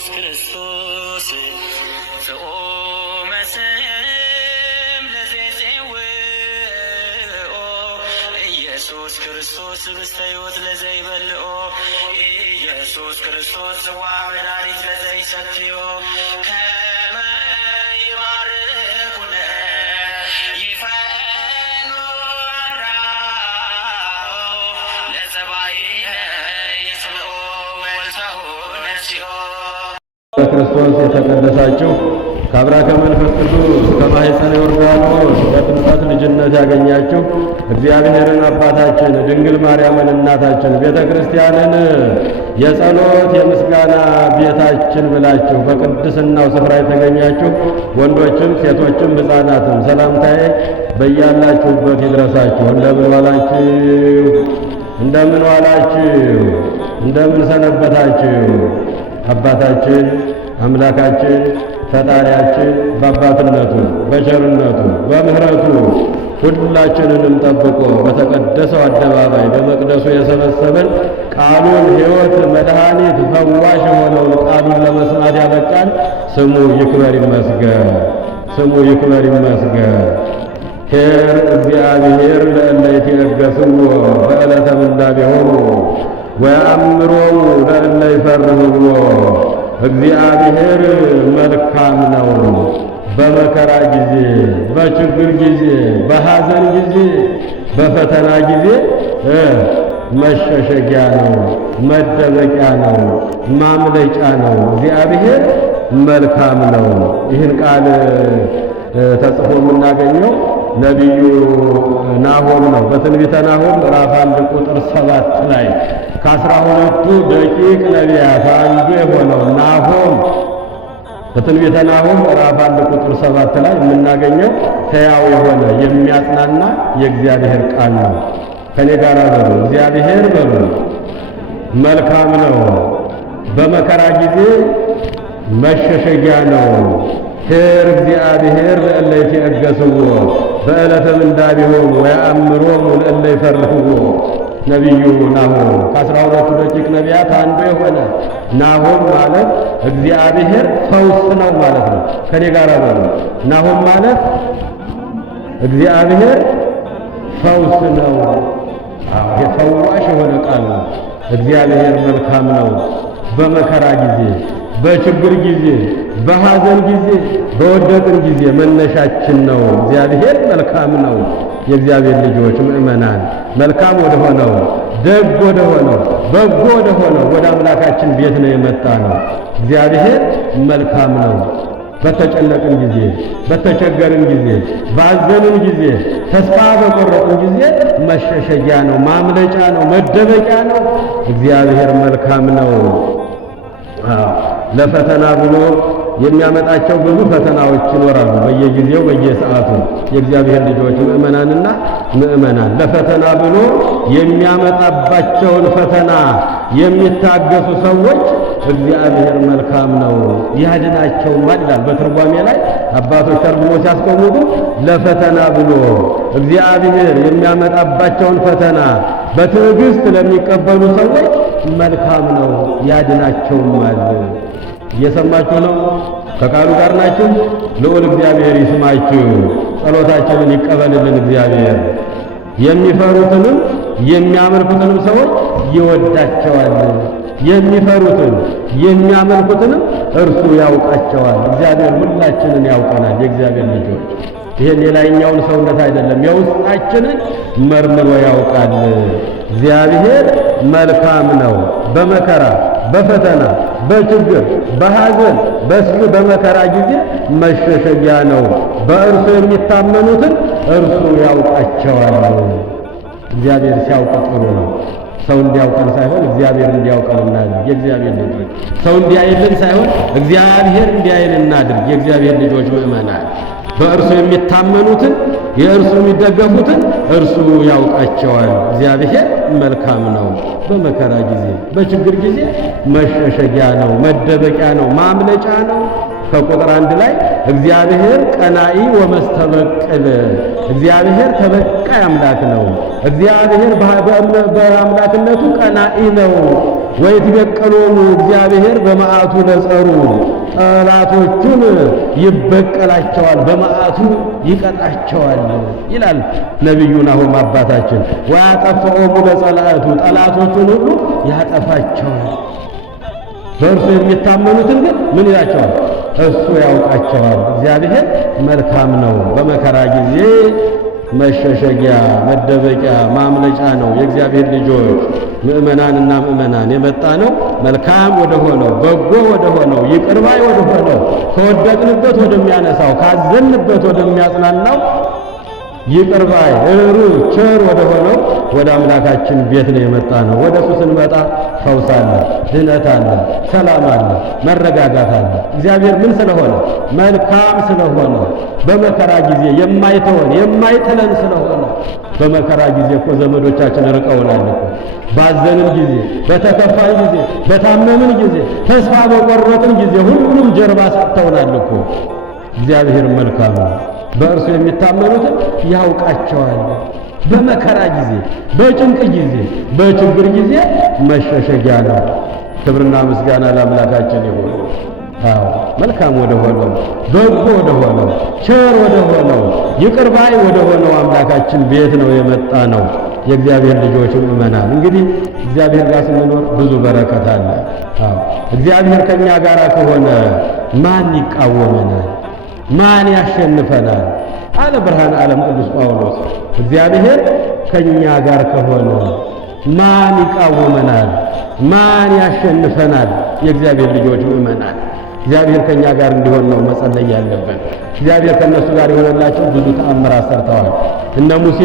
ኢየሱስ ክርስቶስ ዘኦመ ስም ለዘይጼውኦ ኢየሱስ ክርስቶስ ህብስተ ሕይወት ለዘይበልዖ ኢየሱስ ክርስቶስ ጽዋ መድኃኒት ለዘይሰትዮ ከመ ይባርኩነ ይፈኑ አራው ለጸባኢነ ይጽብኦ ወልተሁ ነሲኦ። በክርስቶስ የተቀደሳችሁ ከአብራከ መንፈስ ቅዱስ ከማኅፀነ ዮርዳኖስ በጥምቀት ልጅነት ያገኛችሁ እግዚአብሔርን አባታችን ድንግል ማርያምን እናታችን ቤተ ክርስቲያንን የጸሎት የምስጋና ቤታችን ብላችሁ በቅድስናው ስፍራ የተገኛችሁ ወንዶችም ሴቶችም ሕፃናትም ሰላምታዬ በያላችሁበት ይድረሳችሁ። እንደምን ዋላችሁ? እንደምን ዋላችሁ? እንደምን ሰነበታችሁ? አባታችን አምላካችን ፈጣሪያችን በአባትነቱ በቸርነቱ በምሕረቱ ሁላችንንም ጠብቆ በተቀደሰው አደባባይ በመቅደሱ የሰበሰበን ቃሉን ሕይወት መድኃኒት ፈዋሽ የሆነውን ቃሉን ለመስማት ያበቃን ስሙ ይክበር ይመስገን። ስሙ ይክበር ይመስገን። ኄር እግዚአብሔር ለእለ ይትዔገሥዎ በዕለተ ምንዳቤሆሙ ወየአምሮሙ ለእለ ይፈርህዎ። እግዚአብሔር መልካም ነው። በመከራ ጊዜ፣ በችግር ጊዜ፣ በሐዘን ጊዜ፣ በፈተና ጊዜ መሸሸጊያ ነው፣ መደበቂያ ነው፣ ማምለጫ ነው። እግዚአብሔር መልካም ነው። ይህን ቃል ተጽፎ የምናገኘው ነቢዩ ናሆም ነው። በትንቢተ ናሆም ምዕራፍ 1 ቁጥር 7 ላይ ከ12ቱ ደቂቅ ነቢያት አንዱ የሆነው ናሆም በትንቢተ ናሆም ምዕራፍ 1 ቁጥር 7 ላይ የምናገኘው ሕያው የሆነ የሚያጽናና የእግዚአብሔር ቃል ነው። ከኔ ጋር በሉ እግዚአብሔር በሉ መልካም ነው። በመከራ ጊዜ መሸሸጊያ ነው። ኄር እግዚአብሔር ለእለ ይትዔገሥዎ በዕለተ ምንዳቤሆሙ ወየአምሮሙ ለእለ ይፈርህዎ። ነቢዩ ናሆም ከ12ቱ ደቂቅ ነቢያት አንዱ የሆነ ናሆም ማለት እግዚአብሔር ፈውስ ነው ማለት ነው። ከኔ ጋር በሉ ናሆም ማለት እግዚአብሔር ፈውስ ነው። የፈዋሽ የሆነ ቃል ነው። እግዚአብሔር መልካም ነው። በመከራ ጊዜ፣ በችግር ጊዜ፣ በሐዘን ጊዜ፣ በወደቅን ጊዜ መነሻችን ነው። እግዚአብሔር መልካም ነው። የእግዚአብሔር ልጆች ምእመናን መልካም ወደ ሆነው ደግ ወደ ሆነው በጎ ወደ ሆነው ወደ አምላካችን ቤት ነው የመጣ ነው። እግዚአብሔር መልካም ነው። በተጨነቅን ጊዜ፣ በተቸገርን ጊዜ፣ ባዘንን ጊዜ፣ ተስፋ በቆረጥን ጊዜ መሸሸጊያ ነው፣ ማምለጫ ነው፣ መደበቂያ ነው። እግዚአብሔር መልካም ነው። ለፈተና ብሎ የሚያመጣቸው ብዙ ፈተናዎች ይኖራሉ። በየጊዜው በየሰዓቱ የእግዚአብሔር ልጆች ምእመናንና ምእመናን ለፈተና ብሎ የሚያመጣባቸውን ፈተና የሚታገሱ ሰዎች እግዚአብሔር መልካም ነው ያድናቸውማል ይላል። በትርጓሜ ላይ አባቶች ተርጉሞ ሲያስቀምጡ ለፈተና ብሎ እግዚአብሔር የሚያመጣባቸውን ፈተና በትዕግስት ለሚቀበሉ ሰዎች መልካም ነው ያድናቸውማል። እየሰማችሁ ነው? ከቃሉ ጋር ናችሁ? ልዑል እግዚአብሔር ይስማችሁ፣ ጸሎታችንን ይቀበልልን። እግዚአብሔር የሚፈሩትንም የሚያመልኩትንም ሰዎች ይወዳቸዋል። የሚፈሩትን የሚያመልኩትንም እርሱ ያውቃቸዋል። እግዚአብሔር ሁላችንን ያውቀናል። የእግዚአብሔር ልጆች ይሄን የላይኛውን ሰውነት አይደለም የውስጣችንን መርምሮ ያውቃል። እግዚአብሔር መልካም ነው። በመከራ በፈተና በችግር በሐዘን በመከራ ጊዜ መሸሸጊያ ነው። በእርሱ የሚታመኑትን እርሱ ያውቃቸዋል። እግዚአብሔር ሲያውቅ ጥሩ ነው። ሰው እንዲያውቀን ሳይሆን እግዚአብሔር እንዲያውቀን እናድርግ። የእግዚአብሔር ልጆች ሰው እንዲያይልን ሳይሆን እግዚአብሔር እንዲያይልን እናድርግ። የእግዚአብሔር ልጆች ምእመናን በእርሱ የሚታመኑትን የእርሱ የሚደገፉትን እርሱ ያውቃቸዋል። እግዚአብሔር መልካም ነው። በመከራ ጊዜ በችግር ጊዜ መሸሸጊያ ነው፣ መደበቂያ ነው፣ ማምለጫ ነው። ከቁጥር 1 ላይ እግዚአብሔር ቀናኢ ወመስተበቅል፣ እግዚአብሔር ተበቃይ አምላክ ነው። እግዚአብሔር በአምላክነቱ ቀናኢ ነው። ወይትበቀሎሙ እግዚአብሔር በመዓቱ ለጸሩ ጠላቶቹን ይበቀላቸዋል፣ በመዓቱ ይቀጣቸዋል ይላል ነቢዩ ናሆም አባታችን። ወያጠፍኦሙ ለጸላእቱ ጠላቶቹን ሁሉ ያጠፋቸዋል። በእርሱ የሚታመኑትን ግን ምን ይላቸዋል? እሱ ያውቃቸዋል። እግዚአብሔር መልካም ነው። በመከራ ጊዜ መሸሸጊያ፣ መደበቂያ፣ ማምለጫ ነው። የእግዚአብሔር ልጆች ምእመናንና ምእመናን የመጣ ነው መልካም ወደ ሆነው በጎ ወደ ሆነው ይቅር ባይ ወደ ሆነው ከወደቅንበት ወደሚያነሳው ካዘንበት ወደሚያጽናናው ይቅር ባይ ሩህ ቸር ወደ ሆነው ወደ አምላካችን ቤት ነው የመጣ ነው። ወደ እሱ ስንመጣ ፈውስ አለ፣ ድነት አለ፣ ሰላም አለ፣ መረጋጋት አለ። እግዚአብሔር ምን ስለሆነ? መልካም ስለሆነ፣ በመከራ ጊዜ የማይተወን የማይጥለን ስለሆነ። በመከራ ጊዜ እኮ ዘመዶቻችን ርቀውናል እኮ። ባዘንን ጊዜ፣ በተከፋን ጊዜ፣ በታመምን ጊዜ፣ ተስፋ በቆረጥን ጊዜ ሁሉም ጀርባ ሰጥተውናል እኮ። እግዚአብሔር መልካም ነው። በእርሱ የሚታመኑትን ያውቃቸዋል። በመከራ ጊዜ፣ በጭንቅ ጊዜ፣ በችግር ጊዜ መሸሸጊያ ነው። ክብርና ምስጋና ለአምላካችን ይሁን። አዎ መልካም ወደ ሆነው በጎ ወደ ሆነው ቸር ወደ ሆነው ይቅር ባይ ወደ ሆነው አምላካችን ቤት ነው የመጣ ነው። የእግዚአብሔር ልጆች ምእመናን፣ እንግዲህ እግዚአብሔር ጋር ስንኖር ብዙ በረከት አለ። አዎ እግዚአብሔር ከኛ ጋር ከሆነ ማን ይቃወመናል? ማን ያሸንፈናል? አለ ብርሃነ ዓለም ቅዱስ ጳውሎስ። እግዚአብሔር ከኛ ጋር ከሆነ ማን ይቃወመናል? ማን ያሸንፈናል? የእግዚአብሔር ልጆች ምእመናን፣ እግዚአብሔር ከኛ ጋር እንዲሆን ነው መጸለይ ያለብን። እግዚአብሔር ከነሱ ጋር የሆነላቸው ብዙ ተአምራት ሰርተዋል። እነ ሙሴ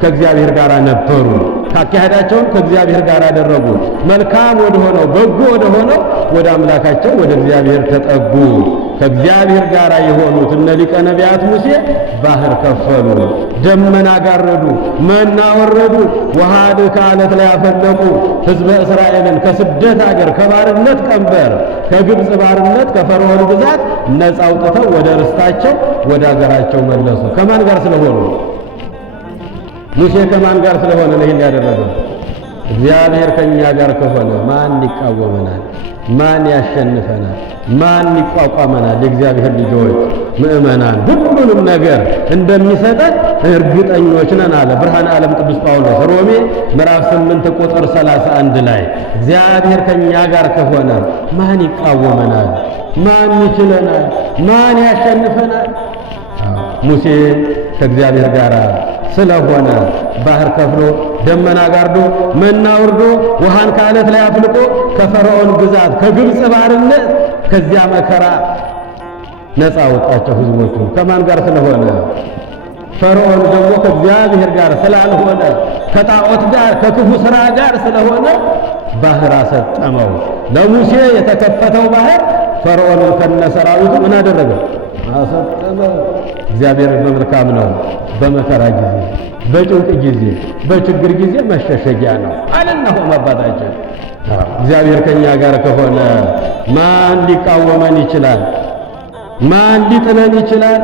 ከእግዚአብሔር ጋር ነበሩ። ካካሄዳቸውን ከእግዚአብሔር ጋር አደረጉ። መልካም ወደ ሆነው በጎ ወደ ሆነው ወደ አምላካቸው ወደ እግዚአብሔር ተጠጉ። ከእግዚአብሔር ጋር የሆኑት እነ ሊቀ ነቢያት ሙሴ ባህር ከፈሉ፣ ደመና ጋረዱ፣ መና ወረዱ፣ ውሃ ከዓለት ላይ አፈለቁ። ሕዝበ እስራኤልን ከስደት አገር ከባርነት ቀንበር ከግብፅ ባርነት ከፈርዖን ግዛት ነፃ አውጥተው ወደ ርስታቸው ወደ አገራቸው መለሱ። ከማን ጋር ስለሆኑ? ሙሴ ከማን ጋር ስለሆነ ነው ይሄን ያደረገው? እግዚአብሔር ከኛ ጋር ከሆነ ማን ይቃወመናል? ማን ያሸንፈናል? ማን ይቋቋመናል? የእግዚአብሔር ልጆች ምእመናን ሁሉንም ነገር እንደሚሰጠን እርግጠኞች ነን አለ ብርሃነ ዓለም ቅዱስ ጳውሎስ ሮሜ ምዕራፍ 8 ቁጥር 31 ላይ እግዚአብሔር ከኛ ጋር ከሆነ ማን ይቃወመናል? ማን ይችለናል? ማን ያሸንፈናል? ሙሴ ከእግዚአብሔር ጋር ስለሆነ ባህር ከፍሎ ደመና ጋርዶ መና ወርዶ ውሃን ከዓለት ላይ አፍልቆ ከፈርዖን ግዛት ከግብፅ ባርነት ከዚያ መከራ ነፃ አወጣቸው ሕዝቦቹ። ከማን ጋር ስለሆነ? ፈርዖን ደግሞ ከእግዚአብሔር ጋር ስላልሆነ ከጣዖት ጋር ከክፉ ሥራ ጋር ስለሆነ ባህር አሰጠመው። ለሙሴ የተከፈተው ባህር ፈርዖንን ከነሰራዊቱ ምን አደረገው? አሰጠመው። እግዚአብሔር በመልካም ነው። በመከራ ጊዜ፣ በጭንቅ ጊዜ፣ በችግር ጊዜ መሸሸጊያ ነው አለና አባታችን። እግዚአብሔር ከኛ ጋር ከሆነ ማን ሊቃወመን ይችላል? ማን ሊጥለን ይችላል?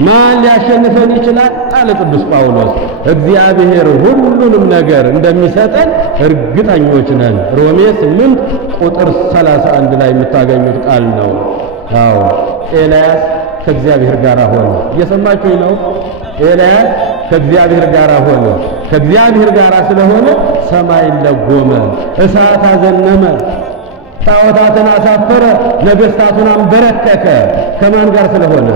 ማን ሊያሸንፈን ይችላል? አለ ቅዱስ ጳውሎስ። እግዚአብሔር ሁሉንም ነገር እንደሚሰጠን እርግጠኞች ነን። ሮሜ 8 ቁጥር 31 ላይ የምታገኙት ቃል ነው። አዎ ኤልያስ ከእግዚአብሔር ጋር ሆነ። እየሰማችሁኝ ነው? ኤልያስ ከእግዚአብሔር ጋር ሆነ። ከእግዚአብሔር ጋር ስለሆነ ሰማይን ለጎመ፣ እሳት አዘነመ፣ ጣዖታትን አሳፈረ፣ ነገሥታቱን አንበረከከ። ከማን ጋር ስለሆነ?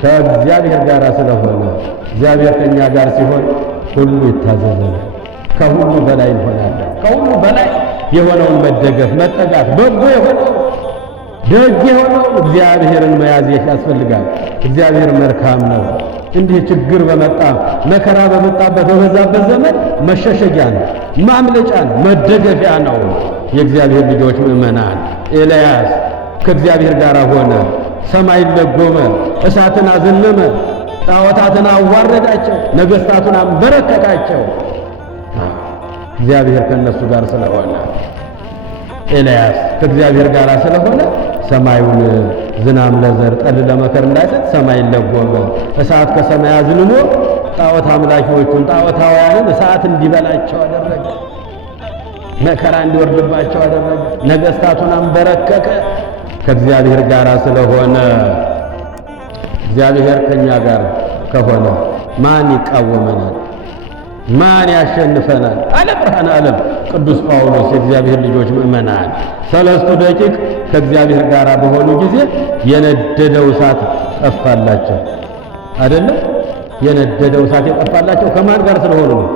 ከእግዚአብሔር ጋር ስለሆነ። እግዚአብሔር ከኛ ጋር ሲሆን ሁሉ ይታዘዘናል። ከሁሉ በላይ እንሆናለን። ከሁሉ በላይ የሆነውን መደገፍ፣ መጠጋት፣ በጎ የሆነው ደግ የሆነው እግዚአብሔርን መያዝ ያስፈልጋል። እግዚአብሔር መልካም ነው። እንዲህ ችግር በመጣ መከራ በመጣበት በበዛበት ዘመን መሸሸጊያ ነው፣ ማምለጫ ነው፣ መደገፊያ ነው። የእግዚአብሔር ልጆች ምእመናን፣ ኤልያስ ከእግዚአብሔር ጋር ሆነ፣ ሰማይን ለጎመ፣ እሳትን አዘነመ፣ ጣዖታትን አዋረዳቸው፣ ነገሥታቱን አንበረከካቸው። እግዚአብሔር ከነሱ ጋር ስለሆነ ኤልያስ ከእግዚአብሔር ጋር ስለሆነ ሰማዩን ዝናም ለዘር ጠል ለመከር እንዳይሰጥ ሰማይን ለጎመ፣ እሳት ከሰማይ አዝንሞ ጣዖት አምላኪዎቹን ጣዖታውያንን እሳት እንዲበላቸው አደረገ። መከራ እንዲወርድባቸው አደረገ። ነገሥታቱን አንበረከከ። ከእግዚአብሔር ጋር ስለሆነ እግዚአብሔር ከኛ ጋር ከሆነ ማን ይቃወመናል? ማን ያሸንፈናል? አለ ብርሃነ ዓለም ቅዱስ ጳውሎስ። የእግዚአብሔር ልጆች ምእመናን 3 ደቂቅ ከእግዚአብሔር ጋር በሆኑ ጊዜ የነደደው እሳት ጠፋላቸው። አይደለም? የነደደው እሳት የጠፋላቸው ከማን ጋር ስለሆኑ ነው?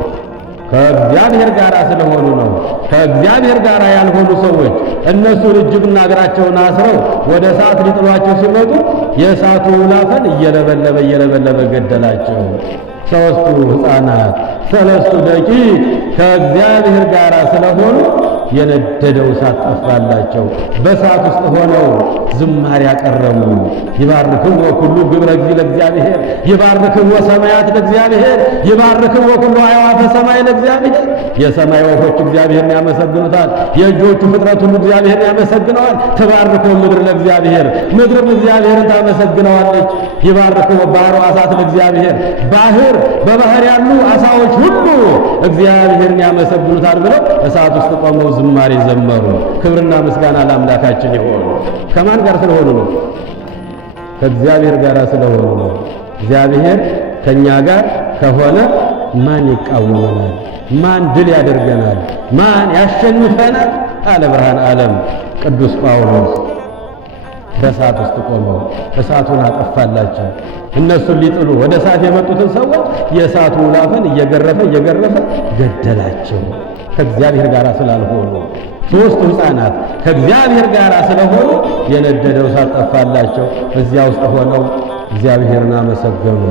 ከእግዚአብሔር ጋር ስለሆኑ ነው። ከእግዚአብሔር ጋር ያልሆኑ ሰዎች እነሱን እጅግና እግራቸውን አስረው ወደ እሳት ሊጥሏቸው ሲመጡ የእሳቱ ወላፈን እየለበለበ ገደላቸው። 3ቱ ሕፃናት 3 ደቂቅ ከእግዚአብሔር ጋር ስለሆኑ የነደደው እሳት ጠፋላቸው። በእሳት ውስጥ ሆነው ዝማሬ ያቀረቡ ይባርክዎ ኩሉ ግብረ እግዚእ ለእግዚአብሔር፣ ይባርክዎ ሰማያት ለእግዚአብሔር፣ ይባርክዎ ኩሉ አዕዋፈ ሰማይ ለእግዚአብሔር። የሰማይ ወፎች እግዚአብሔርን ያመሰግኑታል። የእጆቹ ፍጥረት ሁሉ እግዚአብሔርን ያመሰግነዋል። ትባርክዎ ምድር ለእግዚአብሔር፣ ምድርም እግዚአብሔርን ታመሰግነዋለች። ይባርክዎ ባሕረ ዓሣት ለእግዚአብሔር፣ ባህር በባህር ያሉ ዓሣዎች ሁሉ እግዚአብሔርን ያመሰግኑታል ብለው እሳት ውስጥ ቆመው ዝማሬ ዘመሩ። ክብርና ምስጋና ለአምላካችን ይሁን። ከማን ጋር ስለሆኑ ነው? ከእግዚአብሔር ጋር ስለሆኑ ነው። እግዚአብሔር ከኛ ጋር ከሆነ ማን ይቃወመናል? ማን ድል ያደርገናል? ማን ያሸንፈናል? አለ ብርሃነ ዓለም ቅዱስ ጳውሎስ። በእሳት ውስጥ ቆመው እሳቱን አጠፋላቸው። እነሱን ሊጥሉ ወደ እሳት የመጡትን ሰዎች የእሳቱ ወላፈን እየገረፈ ገደላቸው። ከእግዚአብሔር ጋር ስላልሆኑ 3 ሕፃናት ከእግዚአብሔር ጋር ስለሆኑ የነደደው እሳት ጠፋላቸው። እዚያ ውስጥ ሆነው እግዚአብሔርን አመሰገኑ።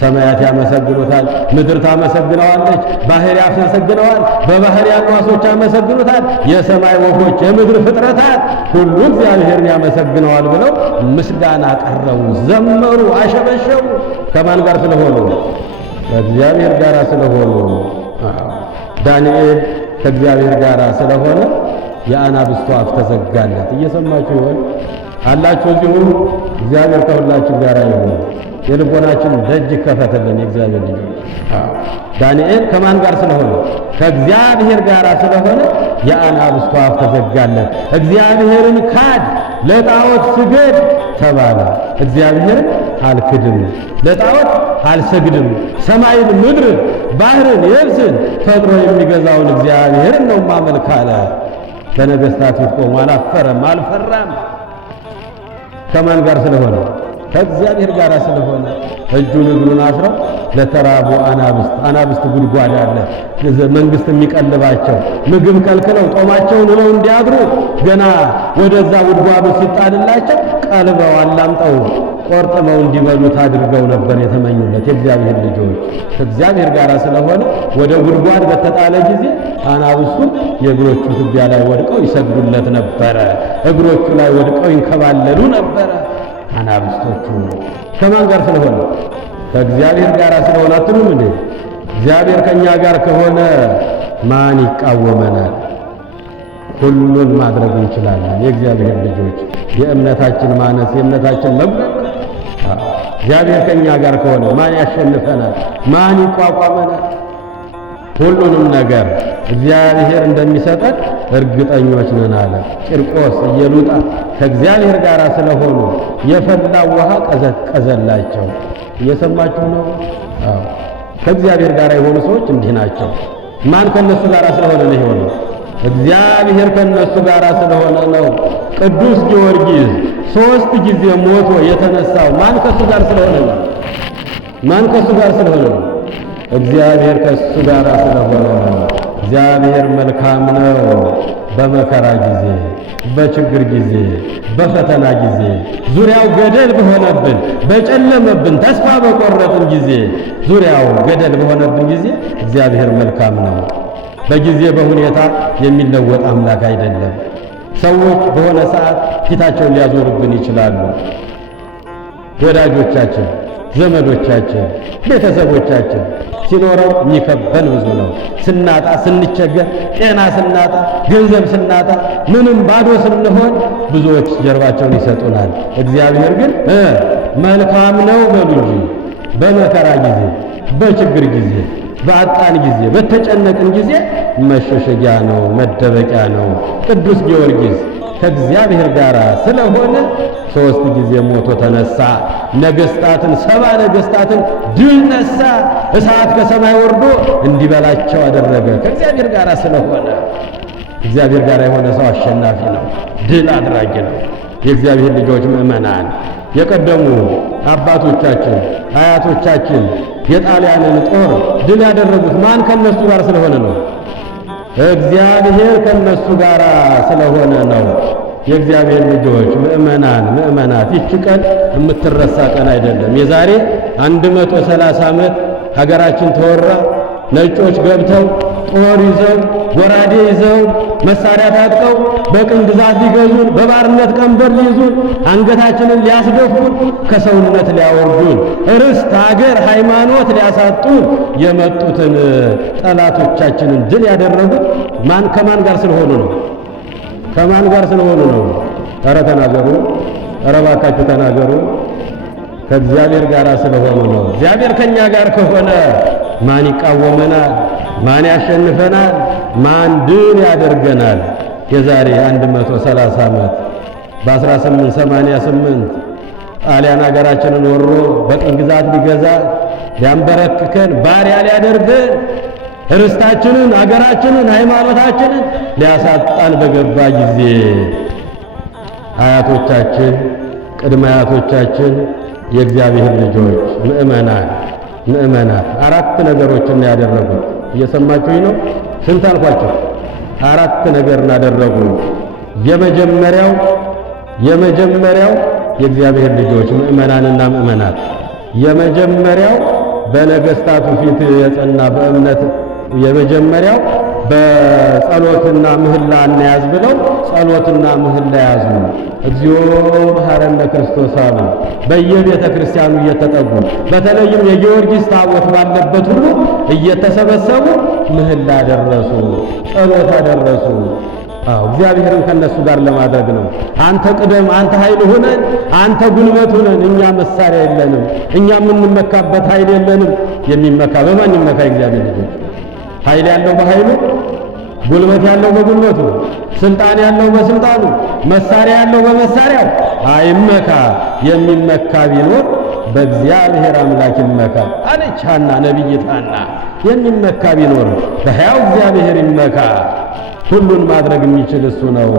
ሰማያት ያመሰግኑታል፣ ምድር ታመሰግነዋለች፣ ባህር ያመሰግነዋል፣ በባህር ያሉ ዓሦች ያመሰግኑታል፣ የሰማይ ወፎች፣ የምድር ፍጥረታት ሁሉ እግዚአብሔርን ያመሰግነዋል ብለው ምስጋና ቀረቡ፣ ዘመሩ፣ አሸበሸቡ። ከማን ጋር ስለሆኑ? ከእግዚአብሔር ጋር ስለሆኑ። ዳንኤል ከእግዚአብሔር ጋር ስለሆነ የአናብስቱ አፍ ተዘጋለት። እየሰማችሁ ይሆን አላችሁ? እዚሁ እግዚአብሔር ከሁላችን ጋር ይሁን። የልቦናችን ደጅ ከፈተልን። የእግዚአብሔር ልጆች ዳንኤል ከማን ጋር ስለሆነ? ከእግዚአብሔር ጋር ስለሆነ የአናብስቱ አፍ ተዘጋለት። እግዚአብሔርን ካድ፣ ለጣዖት ስገድ ተባለ። እግዚአብሔርን አልክድም፣ ለጣዖት አልሰግድም፣ ሰማይን፣ ምድርን፣ ባህርን፣ የብስን ፈጥሮ የሚገዛውን እግዚአብሔርን ነው ማመልክ አለ። በነገሥታት ፊት ቆሞ አላፈረም፣ አልፈራም። ከማን ጋር ስለሆነ? ከእግዚአብሔር ጋር ስለሆነ። እጁን እግሩን አስረው ለተራቡ አናብስት ጉድጓድ አለ መንግስት የሚቀልባቸው ምግብ ከልክለው ጦማቸውን ውለው እንዲያድሩ ገና ወደዛ ጉድጓዱ ሲጣልላቸው ቀልበው አላምጠው ቆርጥመው እንዲበሉት አድርገው ነበር የተመኙለት የእግዚአብሔር ልጆች። ከእግዚአብሔር ጋር ስለሆነ ወደ ጉድጓድ በተጣለ ጊዜ አናብስቱ የእግሮቹ ትቢያ ላይ ወድቀው ይሰግዱለት ነበረ። እግሮቹ ላይ ወድቀው ይንከባለሉ ነበረ አናብስቶቹ። ከማን ጋር ስለሆነ? ከእግዚአብሔር ጋር ስለሆነ አትሉም እንዴ? እግዚአብሔር ከኛ ጋር ከሆነ ማን ይቃወመናል? ሁሉን ማድረግ እንችላለን። የእግዚአብሔር ልጆች የእምነታችን ማነስ የእምነታችን መጉደል እግዚአብሔር ከኛ ጋር ከሆነ ማን ያሸንፈናል? ማን ይቋቋመናል? ሁሉንም ነገር እግዚአብሔር እንደሚሰጠን እርግጠኞች ነን አለ ቂርቆስ ኢየሉጣ። ከእግዚአብሔር ጋር ስለሆኑ የፈላው ውሃ ቀዘቀዘላቸው። እየሰማችሁ ነው? አዎ፣ ከእግዚአብሔር ጋር የሆኑ ሰዎች እንዲህ ናቸው። ማን ከነሱ ጋር ስለሆነ ነው የሆነው? እግዚአብሔር ከነሱ ጋር ስለሆነ ነው። ቅዱስ ጊዮርጊስ 3 ጊዜ ሞቶ የተነሳው ማን ከሱ ጋር ስለሆነ ነው? ማን ከሱ ጋር ስለሆነ ነው? እግዚአብሔር ከሱ ጋር ስለሆነ ነው። እግዚአብሔር መልካም ነው። በመከራ ጊዜ፣ በችግር ጊዜ፣ በፈተና ጊዜ፣ ዙሪያው ገደል በሆነብን በጨለመብን ተስፋ በቆረጥን ጊዜ፣ ዙሪያው ገደል በሆነብን ጊዜ እግዚአብሔር መልካም ነው። በጊዜ በሁኔታ የሚለወጥ አምላክ አይደለም። ሰዎች በሆነ ሰዓት ፊታቸውን ሊያዞርብን ይችላሉ። ወዳጆቻችን፣ ዘመዶቻችን፣ ቤተሰቦቻችን ሲኖረው የሚከበን ብዙ ነው። ስናጣ፣ ስንቸገር፣ ጤና ስናጣ፣ ገንዘብ ስናጣ፣ ምንም ባዶ ስንሆን ብዙዎች ጀርባቸውን ይሰጡናል። እግዚአብሔር ግን መልካም ነው በሉ እንጂ በመከራ ጊዜ፣ በችግር ጊዜ፣ በአጣን ጊዜ፣ በተጨነቅን ጊዜ መሸሸጊያ ነው፣ መደበቂያ ነው። ቅዱስ ጊዮርጊስ ከእግዚአብሔር ጋር ስለሆነ 3 ጊዜ ሞቶ ተነሳ። ነገሥታትን 70 ነገሥታትን ድል ነሳ። እሳት ከሰማይ ወርዶ እንዲበላቸው አደረገ። ከእግዚአብሔር ጋር ስለሆነ እግዚአብሔር ጋር የሆነ ሰው አሸናፊ ነው፣ ድል አድራጊ ነው። የእግዚአብሔር ልጆች ምእመናን፣ የቀደሙ አባቶቻችን አያቶቻችን የጣሊያንን ጦር ድል ያደረጉት ማን ከነሱ ጋር ስለሆነ ነው? እግዚአብሔር ከነሱ ጋር ስለሆነ ነው። የእግዚአብሔር ልጆች ምእመናን፣ ምእመናት፣ ይህች ቀን የምትረሳ ቀን አይደለም። የዛሬ 130 ዓመት ሀገራችን ተወራ። ነጮች ገብተው ጦር ይዘው ጎራዴ ይዘው መሳሪያ ታጥቀው በቅኝ ግዛት ሊገዙን፣ በባርነት ቀንበር ሊይዙን፣ አንገታችንን ሊያስደፉን፣ ከሰውነት ሊያወርዱን፣ ርስት፣ ሀገር፣ ሃይማኖት ሊያሳጡን የመጡትን ጠላቶቻችንን ድል ያደረጉት ከማን ጋር ስለሆኑ ነው? ከማን ጋር ስለሆኑ ነው? ኧረ ተናገሩ! ኧረ እባካችሁ ተናገሩ! ከእግዚአብሔር ጋር ስለሆኑ ነው። እግዚአብሔር ከኛ ጋር ከሆነ ማን ይቃወመናል? ማን ያሸንፈናል? ማን ድል ያደርገናል? የዛሬ 130 ዓመት በ1888 ጣሊያን ሀገራችንን ወሮ በቅኝ ግዛት ሊገዛ ሊያንበረክከን ባሪያ ሊያደርገን ርስታችንን፣ ሀገራችንን፣ ሃይማኖታችንን ሊያሳጣን በገባ ጊዜ አያቶቻችን፣ ቅድመ አያቶቻችን የእግዚአብሔር ልጆች ምእመናት 4 ነገሮችን ያደረጉት። እየሰማችሁኝ ነው? ስንት አልኳቸው? 4 ነገር እናደረጉ። የመጀመሪያው የእግዚአብሔር ልጆች ምእመናንና ምእመናት የመጀመሪያው በነገሥታቱ ፊት የጸና በእምነት የመጀመሪያው በጸሎትና ምህላ እንያዝ ብለው ጸሎትና ምህላ ያዙ። እግዚኦ መሐረነ ክርስቶስ አሉ። በየቤተ ክርስቲያኑ እየተጠጉ በተለይም የጊዮርጊስ ታቦት ባለበት ሁሉ እየተሰበሰቡ ምህላ ደረሱ፣ ጸሎት አደረሱ። እግዚአብሔርን ከነሱ ጋር ለማድረግ ነው። አንተ ቅደም፣ አንተ ኃይል ሁነን፣ አንተ ጉልበት ሁነን። እኛ መሳሪያ የለንም፣ እኛ የምንመካበት ኃይል የለንም። የሚመካ በማን ይመካ? እግዚአብሔር ልጅ ኃይል ያለው በኃይሉ፣ ጉልበት ያለው በጉልበቱ፣ ስልጣን ያለው በስልጣኑ፣ መሳሪያ ያለው በመሳሪያው አይመካ። የሚመካ ቢኖር በእግዚአብሔር አምላክ ይመካ አለች ሐና፣ ነቢይት ሐና። የሚመካ ቢኖር በሕያው እግዚአብሔር ይመካ። ሁሉን ማድረግ የሚችል እሱ ነው።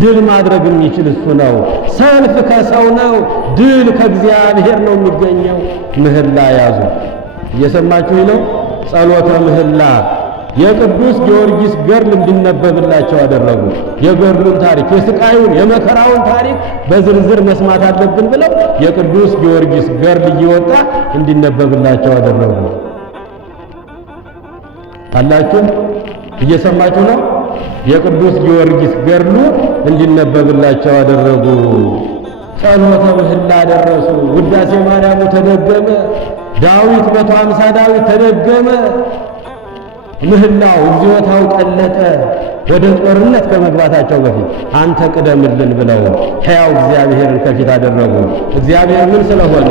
ድል ማድረግ የሚችል እሱ ነው። ሰልፍ ከሰው ነው፣ ድል ከእግዚአብሔር ነው የሚገኘው። ምህላ ያዙ። እየሰማችሁ ነው? ጸሎተ ምህላ የቅዱስ ጊዮርጊስ ገድል እንዲነበብላቸው አደረጉ። የገድሉን ታሪክ፣ የስቃዩን የመከራውን ታሪክ በዝርዝር መስማት አለብን ብለው የቅዱስ ጊዮርጊስ ገድል እየወጣ እንዲነበብላቸው አደረጉ። አላችሁ? እየሰማችሁ ነው? የቅዱስ ጊዮርጊስ ገድሉ እንዲነበብላቸው አደረጉ። ጸሎተ ምህላ ደረሱ። ውዳሴ ማርያሙ ተደገመ። ዳዊት 150 ዳዊት ተደገመ። ምህላው እግዚኦታው ቀለጠ። ወደ ጦርነት ከመግባታቸው በፊት አንተ ቅደምልን ብለው ሕያው እግዚአብሔርን ከፊት አደረጉ። እግዚአብሔር ምን ስለሆነ?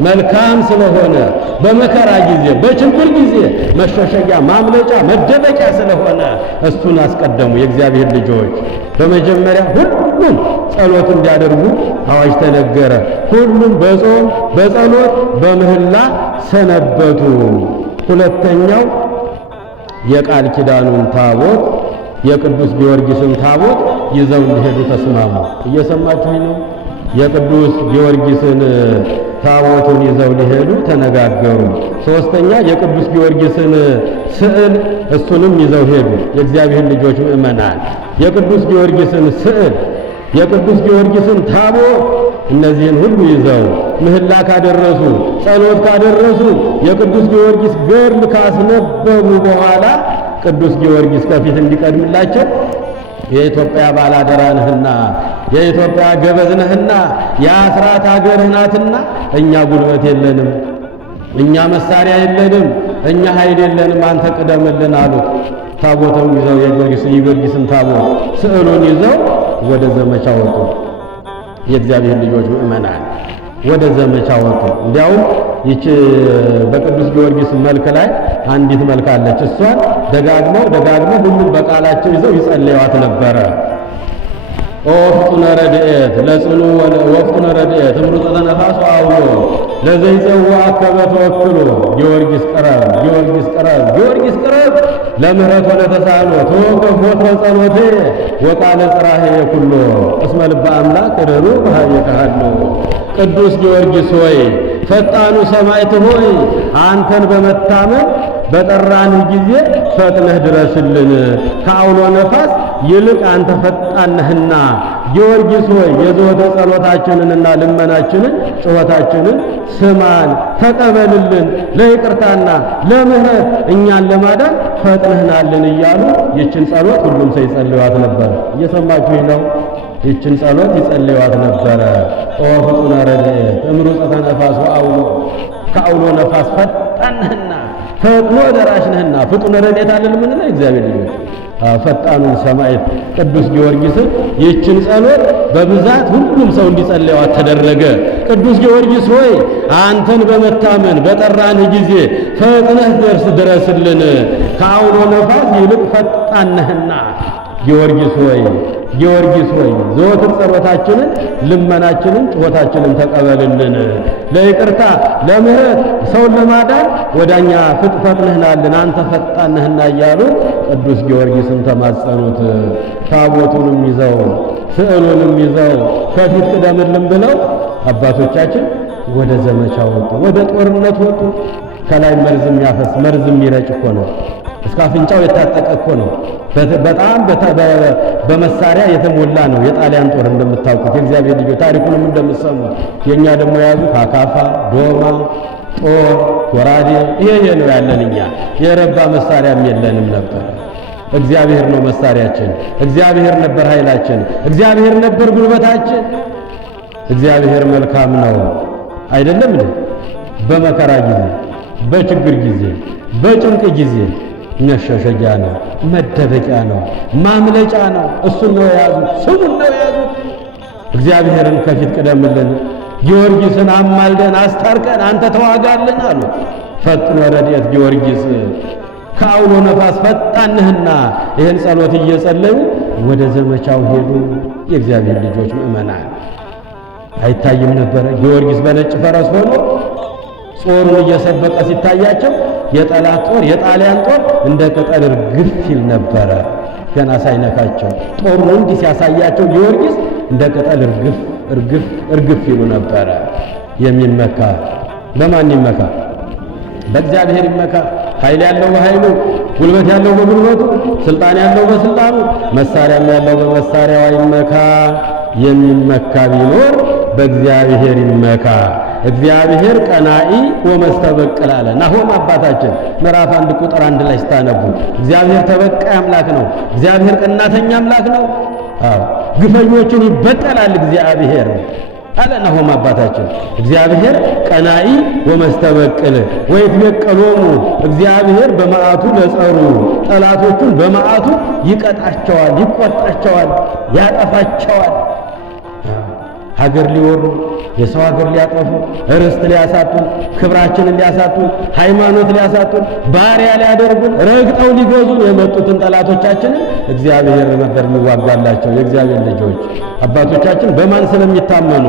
መልካም ስለሆነ፣ በመከራ ጊዜ በችግር ጊዜ መሸሸጊያ፣ ማምለጫ፣ መደበቂያ ስለሆነ እሱን አስቀደሙ። የእግዚአብሔር ልጆች በመጀመሪያ ሁሉም ጸሎት እንዲያደርጉ አዋጅ ተነገረ። ሁሉም በጾም በጸሎት በምህላ ሰነበቱ። ሁለተኛው የቃል ኪዳኑን ታቦት የቅዱስ ጊዮርጊስን ታቦት ይዘው እንዲሄዱ ተስማሙ። እየሰማችሁኝ ነው? የቅዱስ ጊዮርጊስን ታቦቱን ይዘው ሊሄዱ ተነጋገሩ። ሶስተኛ የቅዱስ ጊዮርጊስን ስዕል እሱንም ይዘው ሄዱ። የእግዚአብሔር ልጆች ምእመናን የቅዱስ ጊዮርጊስን ስዕል፣ የቅዱስ ጊዮርጊስን ታቦት እነዚህን ሁሉ ይዘው ምህላ ካደረሱ፣ ጸሎት ካደረሱ፣ የቅዱስ ጊዮርጊስ ገድል ካስነበቡ በኋላ ቅዱስ ጊዮርጊስ ከፊት እንዲቀድምላቸው የኢትዮጵያ ባላደራ ነህና፣ የኢትዮጵያ ገበዝ ነህና፣ የአስራት ሀገርህ ናትና እኛ ጉልበት የለንም፣ እኛ መሳሪያ የለንም፣ እኛ ኃይል የለንም፣ አንተ ቅደምልን አሉት። ታቦቱን ይዘው የጊዮርጊስን ታቦት ስዕሉን ይዘው ወደ ዘመቻ ወጡ። የእግዚአብሔር ልጆች ምእመናን ወደ ዘመቻ ወጡ። እንዲያውም ይች በቅዱስ ጊዮርጊስ መልክ ላይ አንዲት መልክ አለች። እሷን ደጋግመው ሁሉም በቃላቸው ይዘው ይጸልዩዋት ነበረ። ኦ ፍጡነ ረድኤት ለጽኑ ወፍጡነ ረድኤት እምሩፀ ነፋስ አውሎ ለዘይጸውዐከ በተወክሎ ጊዮርጊስ ቅረብ፣ ጊዮርጊስ ቅረብ፣ ጊዮርጊስ ቅረብ ለምህረት ወለተሳሎ ተወከፍ ወትረ ጸሎቴ ወቃለ ጽራሄ ኩሎ እስመ ልበ አምላክ ርኅሩኅ በኀቤከ ሀሎ። ቅዱስ ጊዮርጊስ ሆይ ፈጣኑ ሰማዕት ሆይ አንተን በመታመን በጠራንህ ጊዜ ፈጥነህ ድረስልን። ከአውሎ ነፋስ ይልቅ አንተ ፈጣን ነህና ጊዮርጊስ ሆይ የዘወትር ጸሎታችንንና ልመናችንን ጩኸታችንን ስማን፣ ተቀበልልን። ለይቅርታና ለምህረት እኛን ለማዳን ፈጥነህናልን እያሉ ይችን ጸሎት ሁሉም ሰው ይጸልዩዋት ነበር። እየሰማችሁኝ ነው? ይችን ጸሎት ይጸልዩዋት ነበረ። ኦ ፍጡነ ረድኤት እምሩፀ ነፋስ አውሎ ከአውሎ ነፋስ ፈጣን ነህና ፈጥኖ ደራሽ ነህና። ፍጡነ ረድኤት አለን የምንለው እግዚአብሔር ልጆች ፈጣኑን ሰማዕት ቅዱስ ጊዮርጊስን ይህችን ጸሎት በብዛት ሁሉም ሰው እንዲጸልያት ተደረገ። ቅዱስ ጊዮርጊስ ሆይ አንተን በመታመን በጠራንህ ጊዜ ፈጥነህ ድረስልን። ከአውሎ ነፋስ ይልቅ ፈጣን ነህና ጊዮርጊስ ሆይ ጊዮርጊስ ሆይ ዘወትር ጸሎታችንን ልመናችንን ጩኸታችንን ተቀበልልን። ለይቅርታ ለምህረት ሰውን ለማዳን ወዳኛ ፈጥነህናልን አንተ ፈጣን ነህና እያሉ ቅዱስ ጊዮርጊስን ተማጸኑት። ታቦቱንም ይዘው ስዕሉንም ይዘው ከፊት ቅደምልን ብለው አባቶቻችን ወደ ዘመቻ ወጡ፣ ወደ ጦርነት ወጡ። ከላይ መርዝ የሚያፈስ መርዝ የሚረጭ እኮ ነው። እስከ አፍንጫው የታጠቀ እኮ ነው። በጣም በመሳሪያ የተሞላ ነው የጣሊያን ጦር እንደምታውቁት የእግዚአብሔር ልጆች ታሪኩንም እንደምትሰሙት። የኛ ደግሞ የያዙት አካፋ፣ ዶማ፣ ጦር፣ ጎራዴ ይሄ ነው ያለን። እኛ የረባ መሳሪያም የለንም ነበር። እግዚአብሔር ነው መሳሪያችን፣ እግዚአብሔር ነበር ኃይላችን፣ እግዚአብሔር ነበር ጉልበታችን። እግዚአብሔር መልካም ነው አይደለም እንዴ? በመከራ ጊዜ፣ በችግር ጊዜ፣ በጭንቅ ጊዜ መሸሸጊያ ነው፣ መደበቂያ ነው፣ ማምለጫ ነው። እሱን ነው የያዙት፣ ስሙን ነው የያዙት። እግዚአብሔርን ከፊት ቅደምልን፣ ጊዮርጊስን አማልደን አስታርቀን አንተ ተዋጋልን አሉ። ፈጥኖ ረድኤት ጊዮርጊስ ከአውሎ ነፋስ ፈጣን ነህና ይህን ጸሎት እየጸለዩ ወደ ዘመቻው ሄዱ። የእግዚአብሔር ልጆች ምእመናን አይታይም ነበረ? ጊዮርጊስ በነጭ ፈረስ ሆኖ ጦሩን እየሰበቀ ሲታያቸው የጠላት ጦር የጣሊያን ጦር እንደ ቅጠል እርግፍ ይል ነበረ። ገና ሳይነካቸው ጦሩን እንዲህ ሲያሳያቸው ጊዮርጊስ እንደ ቅጠል እርግፍ ይሉ ነበረ። የሚመካ በማን ይመካ? በእግዚአብሔር ይመካ። ኃይል ያለው በኃይሉ፣ ጉልበት ያለው በጉልበቱ፣ ስልጣን ያለው በስልጣኑ፣ መሳሪያም ያለው በመሳሪያው ይመካ። የሚመካ ቢኖር በእግዚአብሔር ይመካ። እግዚአብሔር ቀናኢ ወመስተበቅል አለ ናሆም አባታችን ምዕራፍ 1 ቁጥር 1 ላይ ስታነቡ እግዚአብሔር ተበቃይ አምላክ ነው። እግዚአብሔር ቀናተኛ አምላክ ነው። አዎ ግፈኞችን ይበቀላል እግዚአብሔር አለ ናሆም አባታችን። እግዚአብሔር ቀናኢ ወመስተበቅል ወይትበቀሎሙ እግዚአብሔር በመዓቱ ለጸሩ ጠላቶቹን በመዓቱ ይቀጣቸዋል፣ ይቆጣቸዋል፣ ያጠፋቸዋል። ሀገር ሊወሩ የሰው ሀገር ሊያጠፉ ርስት ሊያሳጡን ክብራችንን ሊያሳጡን ሃይማኖት ሊያሳጡን ባሪያ ሊያደርጉን ረግጠው ሊገዙን የመጡትን ጠላቶቻችንን እግዚአብሔር ነበር የሚዋጋላቸው። የእግዚአብሔር ልጆች አባቶቻችን በማን ስለሚታመኑ?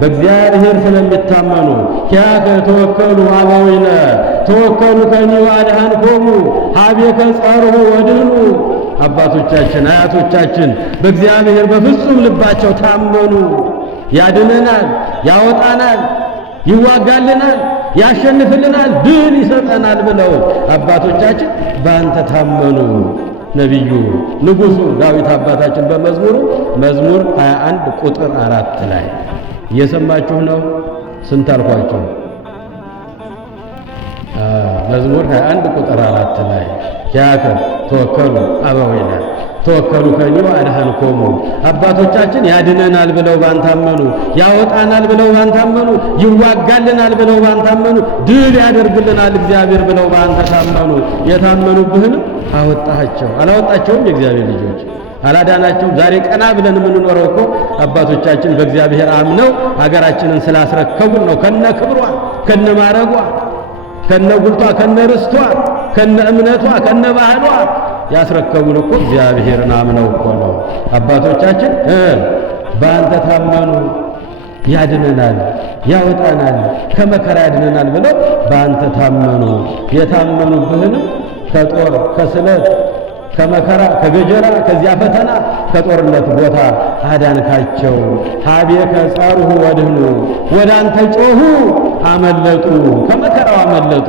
በእግዚአብሔር ስለሚታመኑ ኪያከ ተወከሉ አበዊነ ተወከሉ ከኒ ወአድኃንኮሙ ሀቤከ ጸርሑ ወድኅኑ። አባቶቻችን አያቶቻችን በእግዚአብሔር በፍጹም ልባቸው ታመኑ። ያድነናል፣ ያወጣናል፣ ይዋጋልናል፣ ያሸንፍልናል፣ ድል ይሰጠናል ብለው አባቶቻችን በአንተ ታመኑ። ነቢዩ ንጉሡ ዳዊት አባታችን በመዝሙሩ መዝሙር 21 ቁጥር 4 ላይ እየሰማችሁ ነው። ስንት አልኳችሁ? መዝሙር 21 ቁጥር 4 ላይ ኪያከ ተወከሉ አበዊነ ተወከሉ ከኒ ወአድኃንኮሙ አባቶቻችን ያድነናል ብለው ባንታመኑ፣ ያወጣናል ብለው ባንታመኑ፣ ይዋጋልናል ብለው ባንታመኑ፣ ድል ያደርግልናል እግዚአብሔር ብለው ባንተ ታመኑ። የታመኑብህንም አወጣቸው። አላወጣቸውም? የእግዚአብሔር ልጆች አላዳናቸውም። ዛሬ ቀና ብለን የምንኖረው እኮ አባቶቻችን በእግዚአብሔር አምነው ሀገራችንን ስላስረከቡን ነው። ከነ ክብሯ፣ ከነ ማረጓ፣ ከነ ጉልቷ፣ ከነ ርስቷ፣ ከነ እምነቷ፣ ከነ ባህሏ ያስረከቡን እኮ እግዚአብሔርን አምነው እኮ ነው። አባቶቻችን በአንተ ታመኑ፣ ያድነናል፣ ያወጣናል፣ ከመከራ ያድነናል ብለው በአንተ ታመኑ። የታመኑብህንም ከጦር ከስለት ከመከራ ከገጀራ ከዚያ ፈተና ከጦርነት ቦታ አዳንካቸው። ሀቤከ ጸርሁ ወድህኑ፣ ወደ አንተ ጮኹ አመለጡ፣ ከመከራው አመለጡ፣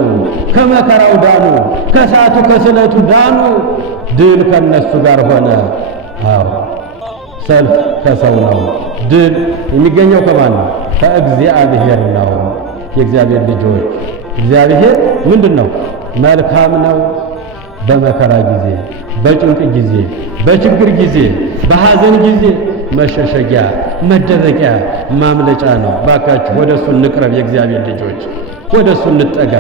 ከመከራው ዳኑ፣ ከእሳቱ ከስለቱ ዳኑ። ድል ከነሱ ጋር ሆነ። አዎ ሰልፍ ከሰው ነው። ድል የሚገኘው ከማን ነው? ከእግዚአብሔር ነው። የእግዚአብሔር ልጆች እግዚአብሔር ምንድን ነው? መልካም ነው። በመከራ ጊዜ፣ በጭንቅ ጊዜ፣ በችግር ጊዜ፣ በሐዘን ጊዜ መሸሸጊያ፣ መደበቂያ፣ ማምለጫ ነው። ባካችሁ ወደ እሱ እንቅረብ። የእግዚአብሔር ልጆች ወደ እሱ እንጠጋ።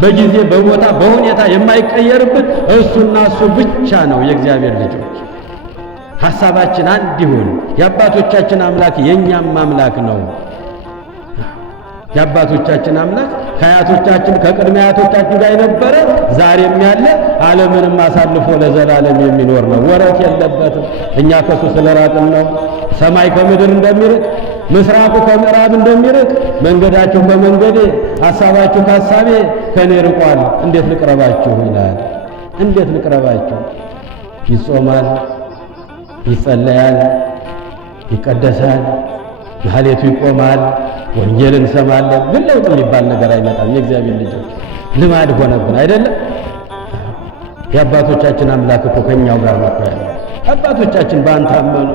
በጊዜ በቦታ በሁኔታ የማይቀየርብን እሱና እሱ ብቻ ነው። የእግዚአብሔር ልጆች ሐሳባችን አንድ ይሁን። የአባቶቻችን አምላክ የእኛም አምላክ ነው። የአባቶቻችን አምላክ ከአያቶቻችን ከቅድመ አያቶቻችን ጋር የነበረ ዛሬም ያለ ዓለምንም አሳልፎ ለዘላለም የሚኖር ነው። ወረት የለበትም። እኛ ከሱ ስለራቅን ነው። ሰማይ ከምድር እንደሚርቅ፣ ምስራቁ ከምዕራብ እንደሚርቅ መንገዳችሁ ከመንገዴ ሐሳባችሁ ከሐሳቤ ከኔ ርቋል። እንዴት ልቅረባችሁ ይላል። እንዴት ልቅረባችሁ? ይጾማል፣ ይጸለያል፣ ይቀደሳል፣ ማህሌቱ ይቆማል፣ ወንጌል እንሰማለን። ግን ለውጥ የሚባል ነገር አይመጣም። የእግዚአብሔር ልጆች ልማድ ሆነብን አይደለም? የአባቶቻችን አምላክ እኮ ከኛው ጋር ነው ያለው። አባቶቻችን በአንተ አመኑ፣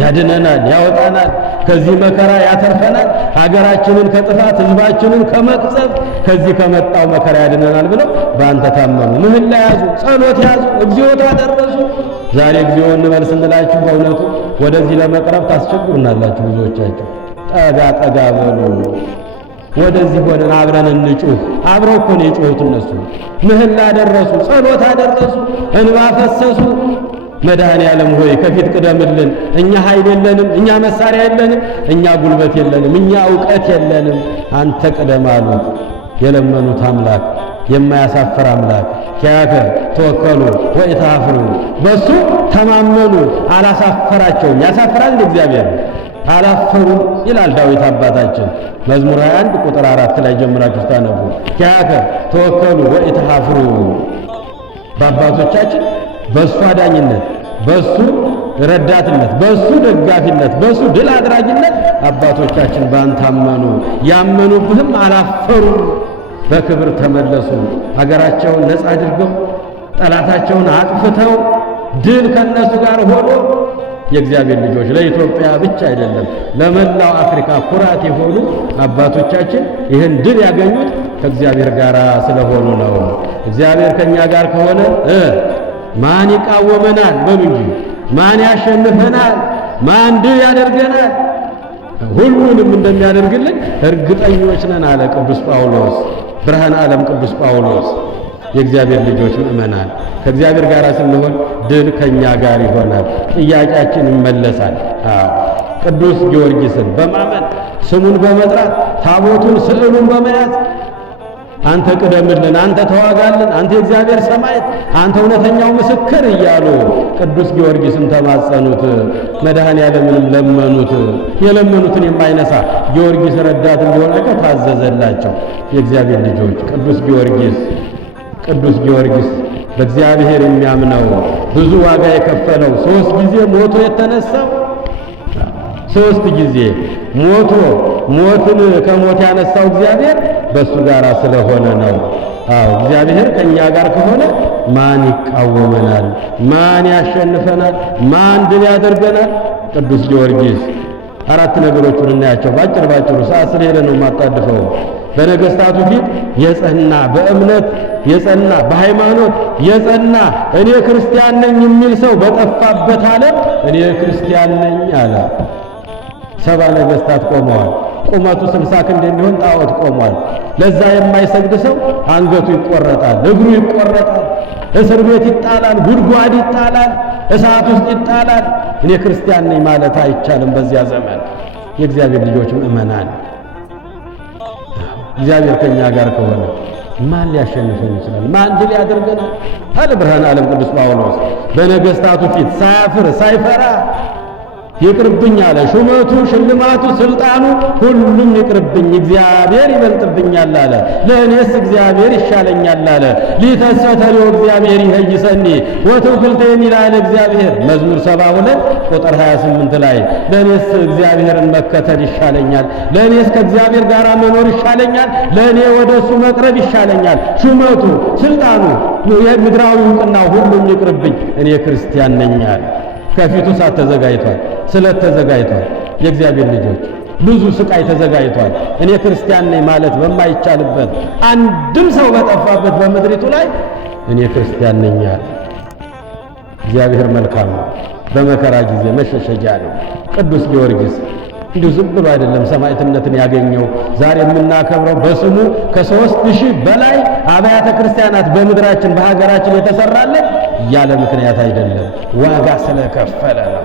ያድነናል፣ ያወጣናል፣ ከዚህ መከራ ያተርፈናል፣ ሀገራችንን ከጥፋት ሕዝባችንን ከመቅሰፍ ከዚህ ከመጣው መከራ ያድነናል ብለው በአንተ ታመኑ። ምህላ ያዙ፣ ጸሎት ያዙ፣ እግዚኦታ ደረሱ። ዛሬ እግዚኦ እንበል ስንላችሁ በእውነቱ ወደዚህ ለመቅረብ ታስቸግሩናላችሁ ብዙዎቻችሁ። ጠጋ ጠጋ በሉ፣ ወደዚህ ሆነን አብረን እንጩህ። አብረው እኮ ነው የጮሁት እነሱ። ምህላ ደረሱ፣ ጸሎት አደረሱ፣ እንባ ፈሰሱ። መድኃኔ ዓለም ሆይ ከፊት ቅደምልን። እኛ ኃይል የለንም፣ እኛ መሳሪያ የለንም፣ እኛ ጉልበት የለንም፣ እኛ ዕውቀት የለንም፣ አንተ ቅደም አሉት። የለመኑት አምላክ የማያሳፍር አምላክ ኪያከ ተወከሉ ወኢታፍሩ፣ በሱ ተማመኑ፣ አላሳፈራቸውም። ያሳፍራል እግዚአብሔር? አላፈሩ ይላል ዳዊት አባታችን መዝሙር 21 ቁጥር 4 ላይ ጀምራችሁ ታነቡ። ኪያከ ተወከሉ ወኢታፍሩ። በአባቶቻችን በሱ አዳኝነት፣ በሱ ረዳትነት፣ በሱ ደጋፊነት፣ በሱ ድል አድራጊነት አባቶቻችን ባንተ አመኑ። ያመኑብህም አላፈሩ፣ በክብር ተመለሱ። ሀገራቸውን ነፃ አድርገው ጠላታቸውን አጥፍተው ድል ከነሱ ጋር ሆኖ የእግዚአብሔር ልጆች ለኢትዮጵያ ብቻ አይደለም ለመላው አፍሪካ ኩራት የሆኑ አባቶቻችን ይህን ድል ያገኙት ከእግዚአብሔር ጋር ስለሆኑ ነው። እግዚአብሔር ከኛ ጋር ከሆነ ማን ይቃወመናል? በሉ እንጂ ማን ያሸንፈናል? ማን ድል ያደርገናል? ሁሉንም እንደሚያደርግልን እርግጠኞች ነን አለ ቅዱስ ጳውሎስ፣ ብርሃነ ዓለም ቅዱስ ጳውሎስ። የእግዚአብሔር ልጆች ምእመናን ከእግዚአብሔር ጋር ስንሆን ድል ከኛ ጋር ይሆናል። ጥያቄያችን ይመለሳል። ቅዱስ ጊዮርጊስን በማመን ስሙን በመጥራት ታቦቱን ስዕሉን በመያዝ አንተ ቅደምልን፣ አንተ ተዋጋልን፣ አንተ የእግዚአብሔር ሰማዕት፣ አንተ እውነተኛው ምስክር እያሉ ቅዱስ ጊዮርጊስን ተማጸኑት። መድኃኔ ዓለምንም ለመኑት። የለመኑትን የማይነሳ ጊዮርጊስ ረዳት እንዲሆናቸው ታዘዘላቸው። የእግዚአብሔር ልጆች ቅዱስ ጊዮርጊስ በእግዚአብሔር የሚያምነው ብዙ ዋጋ የከፈለው 3 ጊዜ ሞቶ የተነሳው 3 ጊዜ ሞትን ከሞት ያነሳው እግዚአብሔር በእሱ ጋር ስለሆነ ነው። እግዚአብሔር ከእኛ ጋር ከሆነ ማን ይቃወመናል? ማን ያሸንፈናል? ማን ድል ያደርገናል? ቅዱስ ጊዮርጊስ 4 ነገሮችን እናያቸው ባጭሩ ሰዓት ስለሄደ ነው የማጣድፈው። በነገስታቱ ፊት የጸና በእምነት የጸና በሃይማኖት የጸና እኔ ክርስቲያን ነኝ የሚል ሰው በጠፋበት ዓለም እኔ ክርስቲያን ነኝ አለ። 70 ነገስታት ቆመዋል። ቁመቱ 60 ክንድ የሚሆን ጣዖት ቆሟል። ለዛ የማይሰግድ ሰው አንገቱ ይቆረጣል፣ እግሩ ይቆረጣል፣ እስር ቤት ይጣላል፣ ጉድጓድ ይጣላል። እሳት ውስጥ ይጣላል። እኔ ክርስቲያን ነኝ ማለት አይቻልም። በዚያ ዘመን የእግዚአብሔር ልጆች ምእመናን፣ እግዚአብሔር ከኛ ጋር ከሆነ ማን ሊያሸንፈን ይችላል? ማን ድል ያደርገናል? አለ ብርሃነ ዓለም ቅዱስ ጳውሎስ በነገሥታቱ ፊት ሳያፍር ሳይፈራ ይቅርብኝ አለ። ሹመቱ፣ ሽልማቱ፣ ስልጣኑ ሁሉም ይቅርብኝ፣ እግዚአብሔር ይበልጥብኛል አለ። ለእኔስ እግዚአብሔር ይሻለኛል አለ። ሊተሰተሪው እግዚአብሔር ይሄይሰኒ ወትውክልቴን ይላል እግዚአብሔር መዝሙር 72 ቁጥር 28 ላይ ለእኔስ እግዚአብሔርን መከተል ይሻለኛል፣ ለእኔስ ከእግዚአብሔር ጋር መኖር ይሻለኛል፣ ለእኔ ወደ እሱ መቅረብ ይሻለኛል። ሹመቱ፣ ስልጣኑ፣ የምድራዊ ዕውቅና ሁሉም ይቅርብኝ፣ እኔ ክርስቲያን ነኝ አለ። ከፊቱ እሳት ተዘጋጅቷል፣ ስለት ተዘጋጅቷል። የእግዚአብሔር ልጆች ብዙ ስቃይ ተዘጋጅቷል። እኔ ክርስቲያን ነኝ ማለት በማይቻልበት አንድም ሰው በጠፋበት በምድሪቱ ላይ እኔ ክርስቲያን ነኝ አለ። እግዚአብሔር መልካም ነው። በመከራ ጊዜ መሸሸጊያ ነው። ቅዱስ ጊዮርጊስ እንዲሁ ዝም ብሎ አይደለም ሰማዕትነትን ያገኘው። ዛሬ የምናከብረው በስሙ ከ3000 በላይ አብያተ ክርስቲያናት በምድራችን በሀገራችን የተሰራለት ያለ ምክንያት አይደለም፣ ዋጋ ስለከፈለ ነው።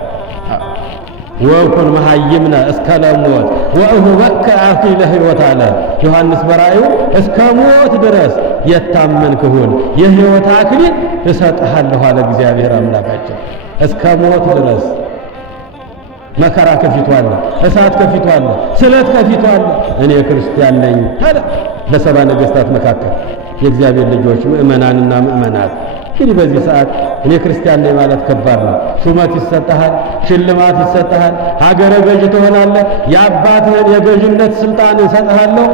ወኩን መሃይምነ እስከ ለሞት ወእሁበከ አክሊለ ሕይወት አለ ዮሐንስ በራእዩ። እስከ ሞት ድረስ የታመንክ ሁን፣ የሕይወት አክሊል እሰጥሃለሁ አለ እግዚአብሔር አምላካችን። እስከ ሞት ድረስ መከራ ከፊቱ አለ፣ እሳት ከፊቱ አለ፣ ስለት ከፊቱ አለ። እኔ ክርስቲያን ነኝ አለ። በሰባ ነገሥታት መካከል የእግዚአብሔር ልጆች ምእመናንና ምእመናት እንግዲህ በዚህ ሰዓት እኔ ክርስቲያን ነኝ ማለት ከባድ ነው። ሹመት ይሰጥሃል፣ ሽልማት ይሰጥሃል፣ ሀገረ ገዥ ትሆናለህ፣ የአባትህን የገዥነት ስልጣን እሰጥሃለሁ፣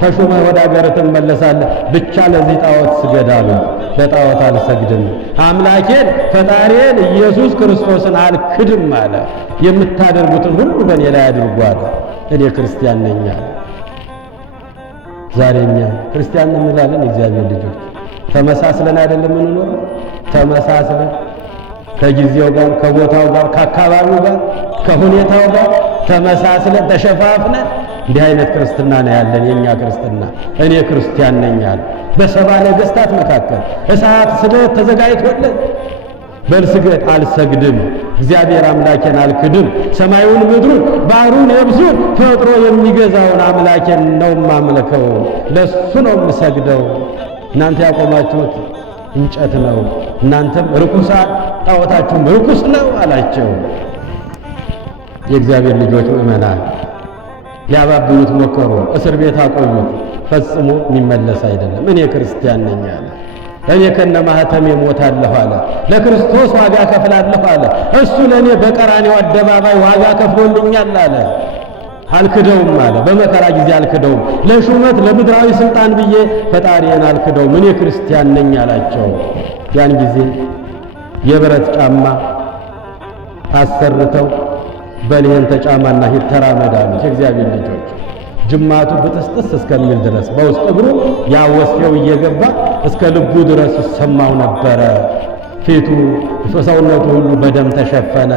ተሹመህ ወደ ሀገር ትመለሳለህ። ብቻ ለዚህ ጣዖት ስገድ አሉ። ለጣዖት አልሰግድም፣ አምላኬን ፈጣሪዬን ኢየሱስ ክርስቶስን አልክድም አለ። የምታደርጉትን ሁሉ በእኔ ላይ አድርጉ አለ። እኔ ክርስቲያን ነኝ አለ። ዛሬ እኛ ክርስቲያን እንላለን። የእግዚአብሔር ልጆች ተመሳስለን አይደለም የምንኖረው? ተመሳስለን ከጊዜው ጋር ከቦታው ጋር ከአካባቢው ጋር ከሁኔታው ጋር ተመሳስለን ተሸፋፍነን እንዲህ አይነት ክርስትና ነው ያለን። የኛ ክርስትና እኔ ክርስቲያን ነኝ አለ። በሰባ ነገሥታት መካከል እሳት ስለት ተዘጋጅቶለት በልስገድ አልሰግድም፣ እግዚአብሔር አምላኬን አልክድም፣ ሰማዩን ምድሩን ባህሩን የብሱን ፈጥሮ የሚገዛውን አምላኬን ነው ማምለከው፣ ለሱ ነው የምሰግደው። እናንተ ያቆማችሁት እንጨት ነው፣ እናንተም ርኩሳን ጣዖታችሁም ርኩስ ነው አላቸው። የእግዚአብሔር ልጆች ምእመናን ሊያባብሉት ሞከሩ፣ እስር ቤት አቆዩት። ፈጽሞ የሚመለስ አይደለም። እኔ ክርስቲያን ነኝ አለ። እኔ ከነ ማህተሜ እሞታለሁ አለ። ለክርስቶስ ዋጋ ከፍላለሁ አለ። እሱ ለእኔ በቀራንዮ አደባባይ ዋጋ ከፍሎልኛል አለ። አልክደውም አለ። በመከራ ጊዜ አልክደውም፣ ለሹመት ለምድራዊ ስልጣን ብዬ ፈጣሪዬን አልክደውም፣ እኔ ክርስቲያን ነኝ አላቸው። ያን ጊዜ የብረት ጫማ አሰርተው በልሄን ተጫማና ሂድ ተራመድ አሉት። የእግዚአብሔር ልጆች ጅማቱ ብጥስጥስ እስከሚል ድረስ በውስጥ እግሩ ያ ወስፌው እየገባ እስከ ልቡ ድረስ ይሰማው ነበረ። ፊቱ ሰውነቱ ሁሉ በደም ተሸፈነ።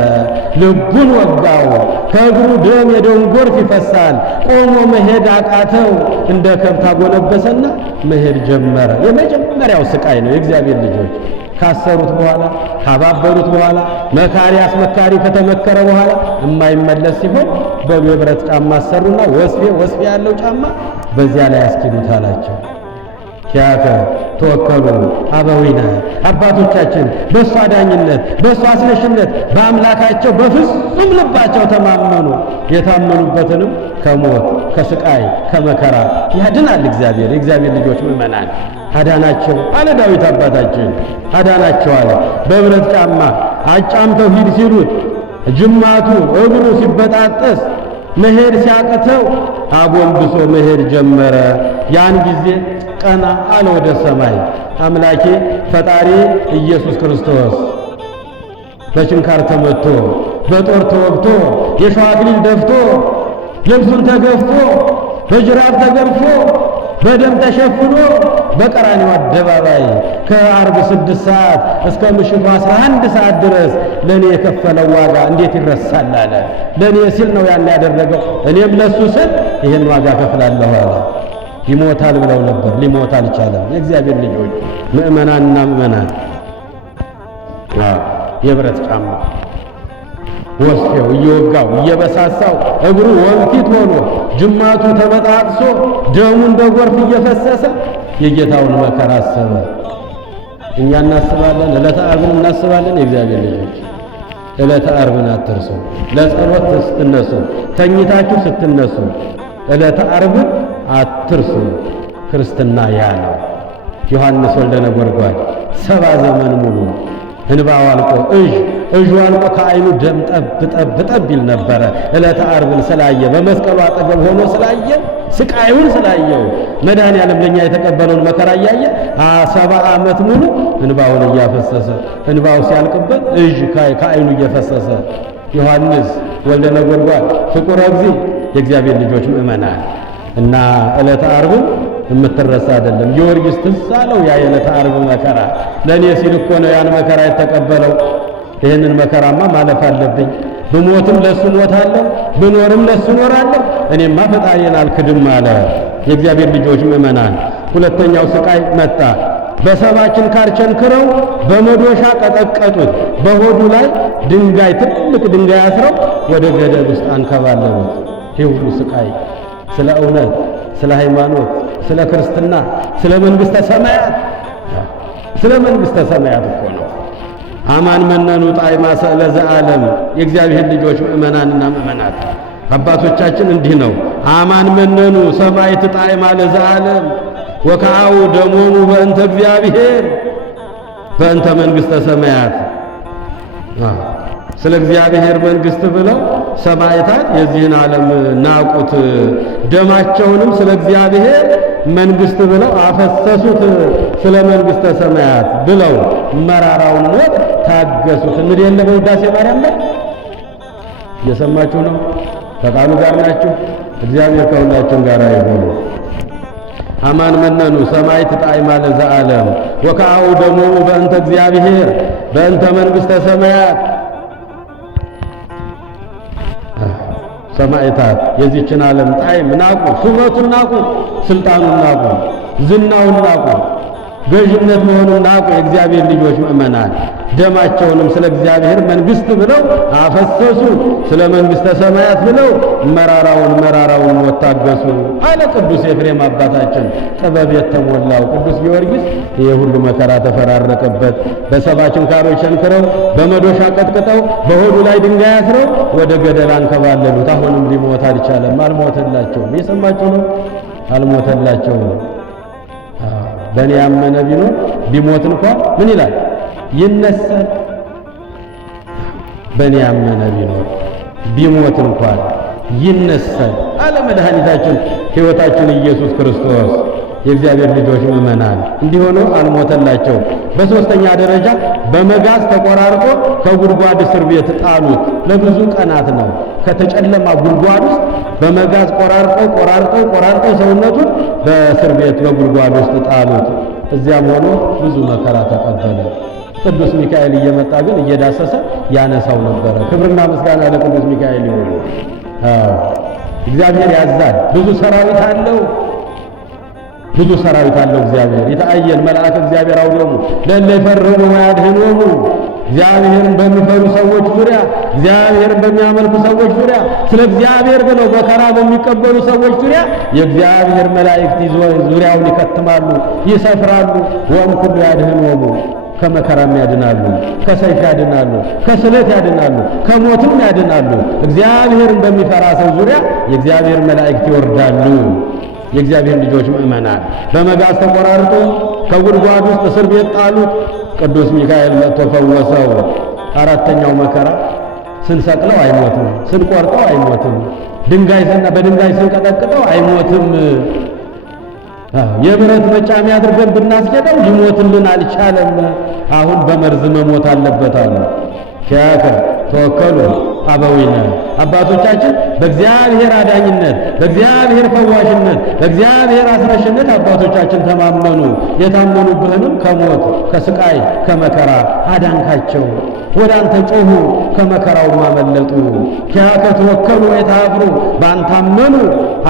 ልቡን ወጋው። ከእግሩ ደም የደም ጎርፍ ይፈሳል። ቆሞ መሄድ አቃተው። እንደ ከብት አጎነበሰና መሄድ ጀመረ። የመጀመሪያው ስቃይ ነው። የእግዚአብሔር ልጆች ካሰሩት በኋላ ካባበሩት በኋላ መካሪ አስመካሪ ከተመከረ በኋላ የማይመለስ ሲሆን በብረት ጫማ አሰሩና ወስፌ ያለው ጫማ በዚያ ላይ አስኪዱት አላቸው። ኪያከ ተወከሉ አበዊነ አባቶቻችን በእሱ አዳኝነት በእሱ አስነሽነት በአምላካቸው በፍጹም ልባቸው ተማመኑ። የታመኑበትንም ከሞት ከስቃይ ከመከራ ያድናል እግዚአብሔር። የእግዚአብሔር ልጆች ምእመናን አዳናቸው አለ ዳዊት አባታችን አዳናቸው አለ። በብረት ጫማ አጫምተው ሂድ ሲሉት ጅማቱ እግሩ ሲበጣጠስ መሄድ ሲያቅተው አጎንብሶ መሄድ ጀመረ። ያን ጊዜ ቀና አለ ወደ ሰማይ። አምላኬ ፈጣሪ ኢየሱስ ክርስቶስ በችንካር ተመቶ በጦር ተወግቶ የሸዋ አክሊል ደፍቶ ልብሱን ተገፎ በጅራፍ ተገርፎ በደም ተሸፍኖ በቀራንዮ አደባባይ ከአርብ 6 ሰዓት እስከ ምሽቱ 11 ሰዓት ድረስ ለኔ የከፈለው ዋጋ እንዴት ይረሳል አለ። ለኔ ሲል ነው ያን ያደረገው፣ እኔም ለሱ ስል ይሄን ዋጋ ከፍላለሁ አለ። ይሞታል ብለው ነበር፣ ሊሞት አልቻለም። የእግዚአብሔር ልጆች ምእመናንና ምእመናት የብረት ጫማ ወስፌው እየወጋው እየበሳሳው እግሩ ወንፊት ሆኖ ጅማቱ ተበጣጥሶ ደሙ እንደ ጎርፍ እየፈሰሰ የጌታውን መከራ አሰበ። እኛ እናስባለን፣ ዕለተ ዓርብን እናስባለን። የእግዚአብሔር ልጆች ዕለተ ዓርብን አትርሱ። ለጸሎት ስትነሱ፣ ተኝታችሁ ስትነሱ ዕለተ ዓርብን አትርሱ። ክርስትና ያ ነው። ዮሐንስ ወልደ ነጎድጓድ 70 ዘመን ሙሉ እንባው አልቆ እጁ አልቆ ከዓይኑ ደም ጠብ ይል ነበረ። ዕለተ ዓርብን ስላየ በመስቀሉ አጠገብ ሆኖ ስላየ ስቃዩን ስላየው መድኃኔዓለም ለኛ የተቀበለውን መከራ እያየ 70 ዓመት ሙሉ እንባውን እያፈሰሰ እንባው ሲያልቅበት ከዓይኑ እየፈሰሰ ዮሐንስ ወልደ ነጎድጓድ ፍቁረ እግዚእ የእግዚአብሔር ልጆች ምእመናን እና ዕለተ ዓርብን የምትረሳ አይደለም። ጊዮርጊስ ትዝ አለው ያ የዕለተ ዓርብ መከራ። ለእኔ ሲል እኮ ነው ያን መከራ የተቀበለው። ይህንን መከራማ ማለፍ አለብኝ። ብሞትም ለሱ ሞታለሁ፣ ብኖርም ለሱ ኖራለሁ። እኔማ ፈጣሪን አልክድም አለ። የእግዚአብሔር ልጆች ምእመናን፣ ሁለተኛው ስቃይ መጣ። በሰባችን ካርቸንክረው በመዶሻ ቀጠቀጡት። በሆዱ ላይ ድንጋይ ትልቅ ድንጋይ አስረው ወደ ገደል ውስጥ አንከባለሉት። ይህ ሁሉ ስቃይ ስለ እውነት፣ ስለ ሃይማኖት፣ ስለ ክርስትና፣ ስለ መንግሥተ ሰማያት፣ ስለ መንግሥተ ሰማያት እኮ ነው። አማን መነኑ ጣዕማ ስእለ ዘዓለም። የእግዚአብሔር ልጆች ምእመናንና ምእመናት አባቶቻችን እንዲህ ነው። አማን መነኑ ሰማዕት ጣዕማ ለዘዓለም ወከአው ደሞሙ በእንተ እግዚአብሔር በእንተ መንግሥተ ሰማያት። ስለ እግዚአብሔር መንግሥት ብለው ሰማዕታት የዚህን ዓለም ናቁት። ደማቸውንም ስለ እግዚአብሔር መንግሥት ብለው አፈሰሱት። ስለ መንግሥተ ሰማያት ብለው መራራውን ሞት ታገሱት። እንግዲህ የለ በውዳሴ ማርያም ላይ እየሰማችሁ ነው። ከቃሉ ጋር ናችሁ። እግዚአብሔር ከሁላችን ጋር ይሁን። አማን መነኑ ሰማዕት ጣዕማ ለዘዓለም ወከአው ደሞሙ በእንተ እግዚአብሔር በእንተ መንግሥተ ሰማያት። ሰማዕታት የዚችን ዓለም ጣዕም ናቁ፣ ሹመቱን ናቁ፣ ስልጣኑን ናቁ፣ ዝናውን ናቁ፣ ገዥነት መሆኑን ናቁ። የእግዚአብሔር ልጆች ምእመናን ደማቸውንም ስለ እግዚአብሔር መንግሥት ብለው አፈሰሱ። ስለ መንግሥተ ሰማያት ብለው መራራውን ሞት ታገሱ አለ ቅዱስ ኤፍሬም አባታችን። ጥበብ የተሞላው ቅዱስ ጊዮርጊስ ይህ ሁሉ መከራ ተፈራረቀበት። በሰባ ችንካሮች ቸንክረው በመዶሻ ቀጥቅጠው በሆዱ ላይ ድንጋይ አስረው ወደ ገደል አንከባለሉት። አሁንም ሊሞት አልቻለም። አልሞተላቸውም። የሰማችሁ ነው። አልሞተላቸውም። በእኔ ያመነ ቢኖር ቢሞት እንኳን ምን ይላል? ይነሳል። በእኔ ያመነ ቢኖር ቢሞት እንኳን ይነሳል አለ መድኃኒታችን ሕይወታችን ኢየሱስ ክርስቶስ። የእግዚአብሔር ልጆች ምእመናን እንዲሆኑ አልሞተላቸው። በሦስተኛ ደረጃ በመጋዝ ተቆራርጦ ከጉድጓድ እስር ቤት ጣሉት። ለብዙ ቀናት ነው ከተጨለማ ጉድጓድ ውስጥ በመጋዝ ቆራርጠው ሰውነቱን በእስር ቤት በጉድጓድ ውስጥ ጣሉት። እዚያም ሆኖ ብዙ መከራ ተቀበለ። ቅዱስ ሚካኤል እየመጣ ግን እየዳሰሰ ያነሳው ነበረ። ክብርና ምስጋና ለቅዱስ ሚካኤል ይሁን። እግዚአብሔር ያዛል። ብዙ ሰራዊት አለው። እግዚአብሔር የተአየን መልአክ እግዚአብሔር አውሎሙ ለእለ ይፈርሁ ወያድኅኖሙ። እግዚአብሔርን በሚፈሩ ሰዎች ዙሪያ፣ እግዚአብሔርን በሚያመልኩ ሰዎች ዙሪያ፣ ስለ እግዚአብሔር ብለው መከራ በሚቀበሉ ሰዎች ዙሪያ የእግዚአብሔር መላእክት ዙሪያውን ይከትማሉ፣ ይሰፍራሉ። ወእምኩሉ ያድኅኖሙ ከመከራም ያድናሉ፣ ከሰይፍ ያድናሉ፣ ከስለት ያድናሉ፣ ከሞትም ያድናሉ። እግዚአብሔርን በሚፈራ ሰው ዙሪያ የእግዚአብሔር መላእክት ይወርዳሉ። የእግዚአብሔር ልጆች ምእመናን በመጋዝ ተቆራርጦ ከጉድጓድ ውስጥ እስር ቤት ጣሉት። ቅዱስ ሚካኤል መጥቶ ፈወሰው። አራተኛው መከራ ስንሰቅለው አይሞትም፣ ስንቆርጠው አይሞትም፣ በድንጋይ ስንቀጠቅጠው አይሞትም። የብረት መጫሚ አድርገን ብናስኬደው ሊሞትልን አልቻለም። አሁን በመርዝ መሞት አለበት አሉ። ኪያከ ተወከሉ አበዊነ። አባቶቻችን በእግዚአብሔር አዳኝነት፣ በእግዚአብሔር ፈዋሽነት፣ በእግዚአብሔር አስረሽነት አባቶቻችን ተማመኑ። የታመኑብህንም ከሞት ከስቃይ ከመከራ አዳንካቸው። ወደ አንተ ጮኹ ከመከራው አመለጡ። ኪያከ ተወከሉ ወይታፍሩ። ባንታመኑ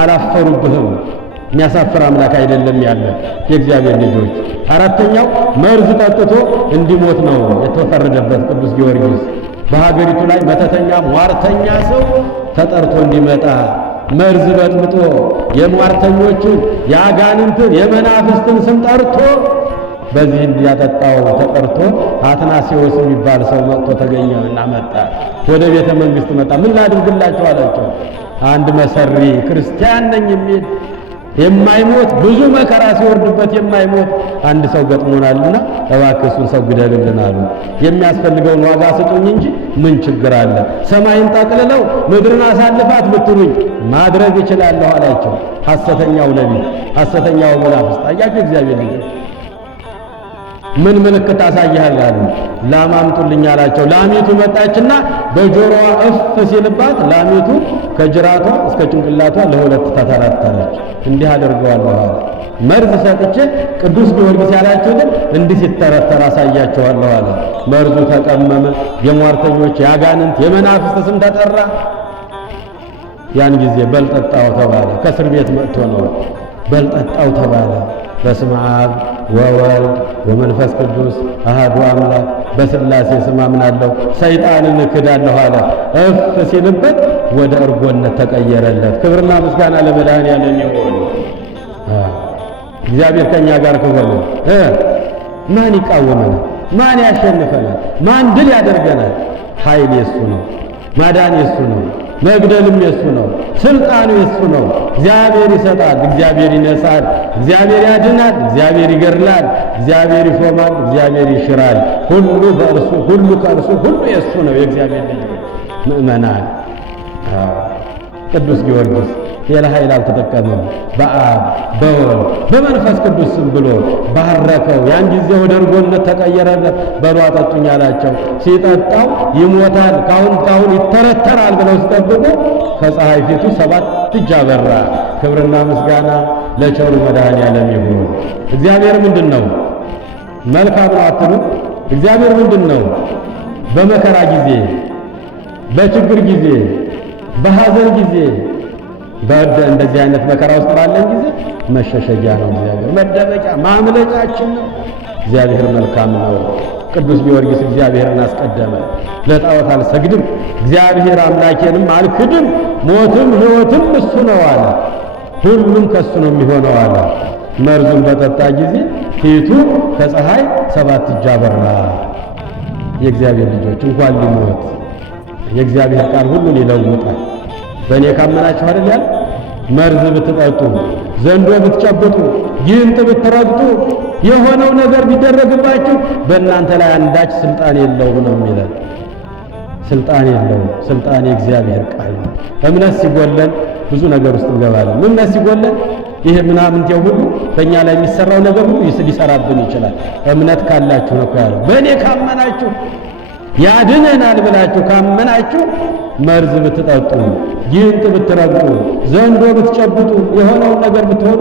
አላፈሩብህም። የሚያሳፍር አምላክ አይደለም ያለ የእግዚአብሔር ልጆች። አራተኛው መርዝ ጠጥቶ እንዲሞት ነው የተፈረደበት ቅዱስ ጊዮርጊስ። በሀገሪቱ ላይ መተተኛ ሟርተኛ ሰው ተጠርቶ እንዲመጣ መርዝ በጥብጦ የሟርተኞችን የአጋንንትን የመናፍስትን ስም ጠርቶ በዚህ እንዲያጠጣው ተጠርቶ አትናሲዎስ የሚባል ሰው መጥቶ ተገኘና መጣ። ወደ ቤተ መንግሥት መጣ። ምን ላድርግላችሁ አላቸው። አንድ መሰሪ ክርስቲያን ነኝ የሚል የማይሞት ብዙ መከራ ሲወርድበት የማይሞት አንድ ሰው ገጥሞናልና እባክህ እሱን ሰው ግደልልን አሉ። የሚያስፈልገውን ዋጋ ስጡኝ እንጂ ምን ችግር አለ? ሰማይን ጠቅልለው ምድርን አሳልፋት ብትሉኝ ማድረግ እችላለሁ አላቸው። ሐሰተኛው ነቢይ፣ ሐሰተኛው መናፍስት። አያችሁ እግዚአብሔር ልጅ ምን ምልክት አሳያለሁ አሉ። ላም አምጡልኝ አላቸው። ላሚቱ መጣችና በጆሮዋ እፍ ሲልባት ላሚቱ ከጅራቷ እስከ ጭንቅላቷ ለሁለት ተተረተረች። እንዲህ አደርገዋለሁ አለ። መርዝ ሰጥቼ ቅዱስ ጊዮርጊስ ያላችሁትን እንዲህ ሲተረተር አሳያችኋለሁ አለ። መርዙ ተቀመመ። የሟርተኞች የአጋንንት የመናፍስት ስም ተጠራ። ያን ጊዜ በልጠጣው ተባለ። ከእስር ቤት መጥቶ ነው። በልጠጣው ተባለ። በስመ አብ ወወልድ ወመንፈስ ቅዱስ አሐዱ አምላክ በሥላሴ ስም አምናለሁ ሰይጣንን እክዳለሁ አለ። እፍ ሲልበት ወደ እርጎነት ተቀየረለት። ክብርና ምስጋና ለመድኃኔዓለም ይሁን። እግዚአብሔር ከኛ ጋር ከሆነ ማን ይቃወመናል? ማን ያሸንፈናል? ማን ድል ያደርገናል? ኃይል የሱ ነው። ማዳን የሱ ነው። መግደልም የሱ ነው። ስልጣኑ የሱ ነው። እግዚአብሔር ይሰጣል፣ እግዚአብሔር ይነሳል፣ እግዚአብሔር ያድናል፣ እግዚአብሔር ይገድላል፣ እግዚአብሔር ይሾማል፣ እግዚአብሔር ይሽራል። ሁሉ በእርሱ፣ ሁሉ ከእርሱ፣ ሁሉ የሱ ነው። የእግዚአብሔር ልጆች ምእመናን፣ ቅዱስ ጊዮርጊስ ሌላ ኃይል አልተጠቀመም። በአብ በወልድ በመንፈስ ቅዱስ ስም ብሎ ባረከው። ያን ጊዜ ወደ እርጎነት ተቀየረለት። በሉ አጠጡኝ አላቸው። ሲጠጣው ይሞታል፣ ካሁን ይተረተራል ብለው ሲጠብቁ ከፀሐይ ፊቱ 7 እጅ አበራ። ክብርና ምስጋና ለቸሩ መድኃኔዓለም ይሁን። እግዚአብሔር ምንድን ነው? መልካም ነው አትሉ? እግዚአብሔር ምንድን ነው? በመከራ ጊዜ፣ በችግር ጊዜ፣ በሐዘን ጊዜ እንደዚህ አይነት መከራ ውስጥ ባለን ጊዜ መሸሸጊያ ነው። እግዚአብሔር መደበቂያ ማምለጫችን ነው። እግዚአብሔር መልካም ነው። ቅዱስ ጊዮርጊስ እግዚአብሔርን አስቀደመ። ለጣዖት አልሰግድም፣ እግዚአብሔር አምላኬንም አልክድም፣ ሞትም ሕይወትም እሱ ነው አለ። ሁሉም ከሱ ነው የሚሆነው አለ። መርዙን በጠጣ ጊዜ ፊቱ ከፀሐይ 7 እጅ አበራ። የእግዚአብሔር ልጆች እንኳን ሊሞት የእግዚአብሔር ቃል ሁሉን ይለውጣል። በእኔ ካመናችሁ አይደል ያለ መርዝ ብትጠጡ፣ ዘንዶ ብትጨብጡ፣ ጊንጥ ብትረግጡ፣ የሆነው ነገር ቢደረግባችሁ በእናንተ ላይ አንዳች ስልጣን የለውም ነው የሚለን። ስልጣን የለውም። ስልጣን የእግዚአብሔር ቃል ነው። እምነት ሲጎለን ብዙ ነገር ውስጥ እንገባለን። እምነት ሲጎለን ይሄ ምናምንቴው ሁሉ በእኛ ላይ የሚሰራው ነገር ሁሉ ሊሰራብን ይችላል። እምነት ካላችሁ ነው ያለው። በእኔ ካመናችሁ ያድነናል ብላችሁ ካመናችሁ መርዝ ብትጠጡ፣ ጊንጥ ብትረግጡ፣ ዘንዶ ብትጨብጡ፣ የሆነውን ነገር ብትሆኑ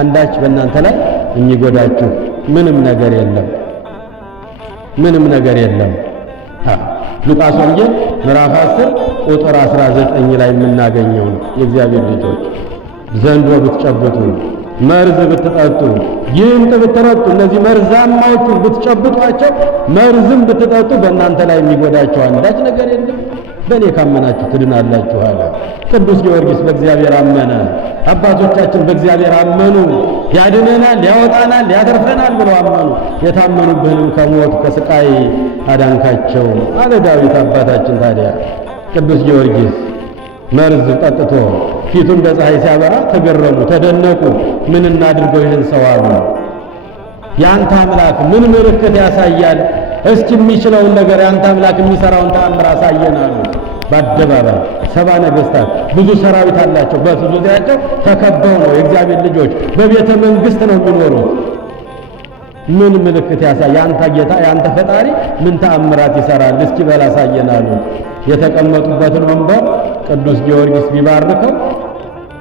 አንዳች በእናንተ ላይ የሚጎዳችሁ ምንም ነገር የለም። ምንም ነገር የለም። ሉቃስ ወንጌል ምዕራፍ 10 ቁጥር 19 ላይ የምናገኘው ነው። የእግዚአብሔር ልጆች ዘንዶ ብትጨብጡ፣ መርዝ ብትጠጡ፣ ጊንጥ ብትረግጡ፣ እነዚህ መርዛማዎቹ ብትጨብጧቸው፣ መርዝም ብትጠጡ በእናንተ ላይ የሚጎዳቸው አንዳች ነገር የለም። በእኔ ካመናችሁ ትድናላችሁ አለ። ቅዱስ ጊዮርጊስ በእግዚአብሔር አመነ። አባቶቻችን በእግዚአብሔር አመኑ። ያድነናል፣ ያወጣናል፣ ያተርፈናል ብለው አመኑ። የታመኑብህንም ከሞት ከስቃይ አዳንካቸው አለ ዳዊት አባታችን። ታዲያ ቅዱስ ጊዮርጊስ መርዝ ጠጥቶ ፊቱን በፀሐይ ሲያበራ ተገረሙ፣ ተደነቁ። ምን እናድርገው ይህን ሰው አሉ። ያንተ አምላክ ምን ምልክት ያሳያል? እስኪ የሚችለውን ነገር ያንተ አምላክ የሚሰራውን ተአምር አሳየን አሉ። በአደባባይ 70 ነገሥታት ብዙ ሰራዊት አላቸው። በዙሪያቸው ተከበው ነው የእግዚአብሔር ልጆች በቤተ መንግሥት ነው የሚኖሩት። ምን ምልክት ያሳይ? ያንተ ጌታ ያንተ ፈጣሪ ምን ተአምራት ይሰራል? እስኪ በል አሳየን አሉ። የተቀመጡበትን ወንበር ቅዱስ ጊዮርጊስ ቢባርከው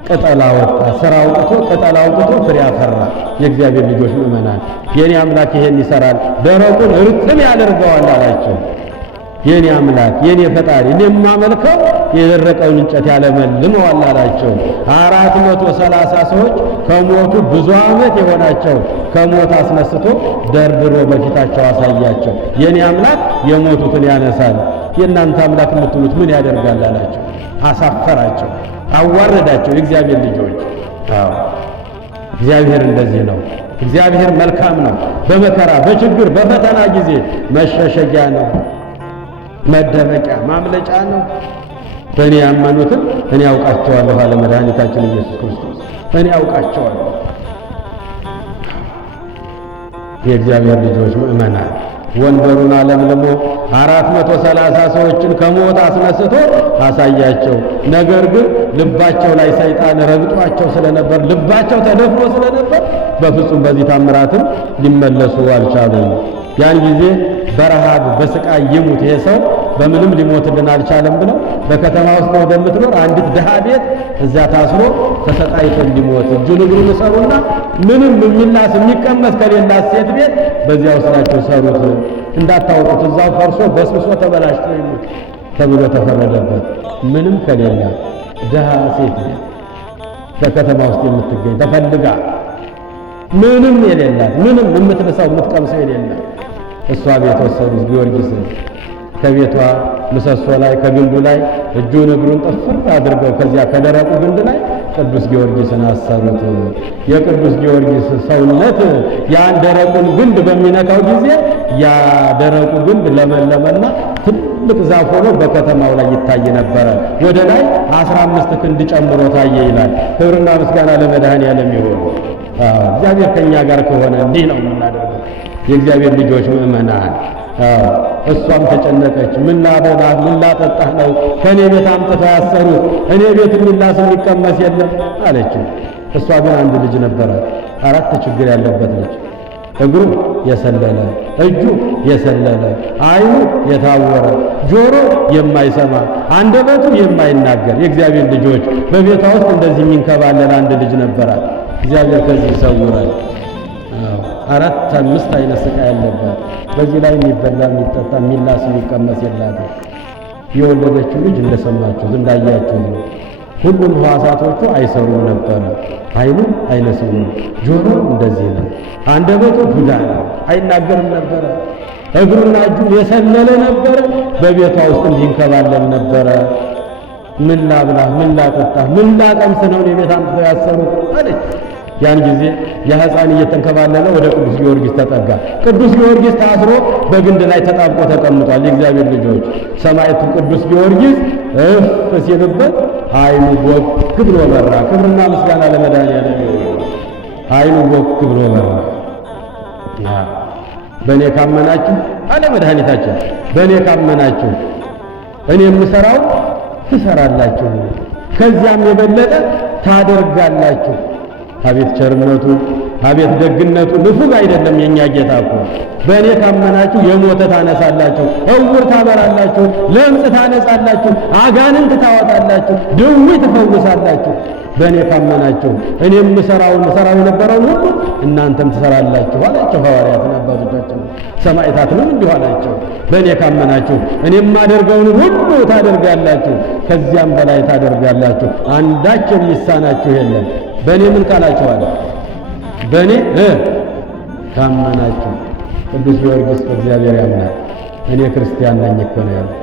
ቅጠል አወጣ። ስራ አውጥቶ ቅጠል አውጥቶ ፍሬ አፈራ። የእግዚአብሔር ልጆች ምእመናን፣ የኔ አምላክ ይሄን ይሰራል፣ ደረቁን እርጥብ ያደርገዋል አላቸው። የኔ አምላክ የኔ ፈጣሪ እኔ የማመልከው የደረቀውን እንጨት ያለመልመዋል አላቸው። 430 ሰዎች ከሞቱ ብዙ ዓመት የሆናቸው ከሞት አስነስቶ ደርድሮ በፊታቸው አሳያቸው። የኔ አምላክ የሞቱትን ያነሳል፣ የእናንተ አምላክ የምትሉት ምን ያደርጋል አላቸው። አሳፈራቸው፣ አዋረዳቸው። የእግዚአብሔር ልጆች እግዚአብሔር እንደዚህ ነው። እግዚአብሔር መልካም ነው። በመከራ በችግር በፈተና ጊዜ መሸሸጊያ ነው፣ መደበቂያ ማምለጫ ነው። በእኔ ያመኑትን እኔ ያውቃቸዋለሁ አለ መድኃኒታችን ኢየሱስ ክርስቶስ። እኔ ያውቃቸዋለሁ። የእግዚአብሔር ልጆች ምእመናን ወንበሩን አለምልሞ 430 ሰዎችን ከሞት አስነስቶ አሳያቸው። ነገር ግን ልባቸው ላይ ሰይጣን ረግጧቸው ስለነበር፣ ልባቸው ተደፍሮ ስለነበር በፍጹም በዚህ ታምራትም ሊመለሱ አልቻሉም። ያን ጊዜ በረሃብ በስቃይ ይሙት ይሄ ሰው በምንም ሊሞትልን አልቻለም ብለው በከተማ ውስጥ ወደምትኖር አንዲት ድሃ ቤት እዛ ታስሮ ተሰቃይቶ እንዲሞት እጁን እግሩን ሰሩና ምንም የሚላስ የሚቀመስ ከሌላት ሴት ቤት በዚያ ወስዳቸው ሰሩት። እንዳታውቁት እዛው ፈርሶ በስብሶ ተበላሽቶ ይሙት ተብሎ ተፈረደበት። ምንም ከሌላ ድሃ ሴት ቤት በከተማ ውስጥ የምትገኝ ተፈልጋ ምንም የሌላት ምንም የምትልሰው የምትቀምሰው የሌላት እሷ ቤት ወሰዱት። ጊዮርጊስን ከቤቷ ምሰሶ ላይ ከግንዱ ላይ እጁን እግሩን ጥፍር አድርገው ከዚያ ከደረቁ ግንድ ላይ ቅዱስ ጊዮርጊስን አሰሩት። የቅዱስ ጊዮርጊስ ሰውነት ያን ደረቁን ግንድ በሚነካው ጊዜ ያ ደረቁ ግንድ ለመለመና ትልቅ ዛፍ ሆኖ በከተማው ላይ ይታይ ነበረ። ወደ ላይ 15 ክንድ ጨምሮ ታየ ይላል። ክብርና ምስጋና ለመድኃኔዓለም ይሁን። እግዚአብሔር ከኛ ጋር ከሆነ እንዲህ ነው የምናደርገው። የእግዚአብሔር ልጆች ምእመናን እሷም ተጨነቀች። ምን ላበላህ ምን ላጠጣህ ነው ከእኔ ቤት አምጥተው ያሰሩት? እኔ ቤት የሚላስ የሚቀመስ የለም አለችው። እሷ ግን አንድ ልጅ ነበራት፣ 4 ችግር ያለበት ልጅ። እግሩ የሰለለ፣ እጁ የሰለለ፣ ዓይኑ የታወረ፣ ጆሮ የማይሰማ፣ አንደበቱ የማይናገር የእግዚአብሔር ልጆች በቤቷ ውስጥ እንደዚህ የሚንከባለል አንድ ልጅ ነበራት። እግዚአብሔር ከዚህ ይሰውራል። 4 5 አይነት ስቃይ ያለባት በዚህ ላይ የሚበላ የሚጠጣ የሚላስ የሚቀመስ የላትም። የወለደችው ልጅ እንደሰማችሁት እንዳያችሁት ነው። ሁሉም ሕዋሳቶቹ አይሰሩም ነበረ። ዓይኑ አይነ ስውር፣ ጆሮ እንደዚህ ነው፣ አንደበቱ ዱዳ ነው፣ አይናገርም ነበረ። እግሩና እጁ የሰለለ ነበረ። በቤቷ ውስጥ እንዲንከባለል ነበረ። ምን ላብላህ ምን ላጠጣህ ምን ላቀምስ ነው የቤት አምጥተው ያሰሩት አለች። ያን ጊዜ የሕፃን እየተንከባለለ ወደ ቅዱስ ጊዮርጊስ ተጠጋ። ቅዱስ ጊዮርጊስ ታስሮ በግንድ ላይ ተጣብቆ ተቀምጧል። የእግዚአብሔር ልጆች ሰማዕቱ ቅዱስ ጊዮርጊስ እፍ ሲልበት ዓይኑ ቦግ ብሎ በራ። ክብርና ምስጋና ለመድኃኔዓለም ይሁን። ዓይኑ ቦግ ብሎ በራ። በእኔ ካመናችሁ አለ መድኃኒታችን፣ በእኔ ካመናችሁ እኔ የምሠራው ትሠራላችሁ፣ ከዚያም የበለጠ ታደርጋላችሁ። አቤት ቸርነቱ፣ አቤት ደግነቱ! ንፉግ አይደለም የኛ ጌታ እኮ። በእኔ ካመናችሁ የሞተ ታነሳላችሁ፣ ዕውር ታበራላችሁ፣ ለምጽ ታነጻላችሁ፣ አጋንንት ታወጣላችሁ፣ ድውይ ትፈውሳላችሁ። በእኔ ካመናችሁ እኔ ሰራው የነበረውን ሁሉ እናንተም ትሰራላችሁ አላቸው ሐዋርያትን አባቶቻችን። ሰማዕታትንም እንዲሁ አላቸው። በእኔ ካመናችሁ እኔ የማደርገውን ሁሉ ታደርጋላችሁ፣ ከዚያም በላይ ታደርጋላችሁ። አንዳች የሚሳናችሁ የለም። በእኔ ምን ካላችኋል? በእኔ ካመናችሁ። ቅዱስ ጊዮርጊስ በእግዚአብሔር ያምናል። እኔ ክርስቲያን ነኝ እኮ ነው ያለው።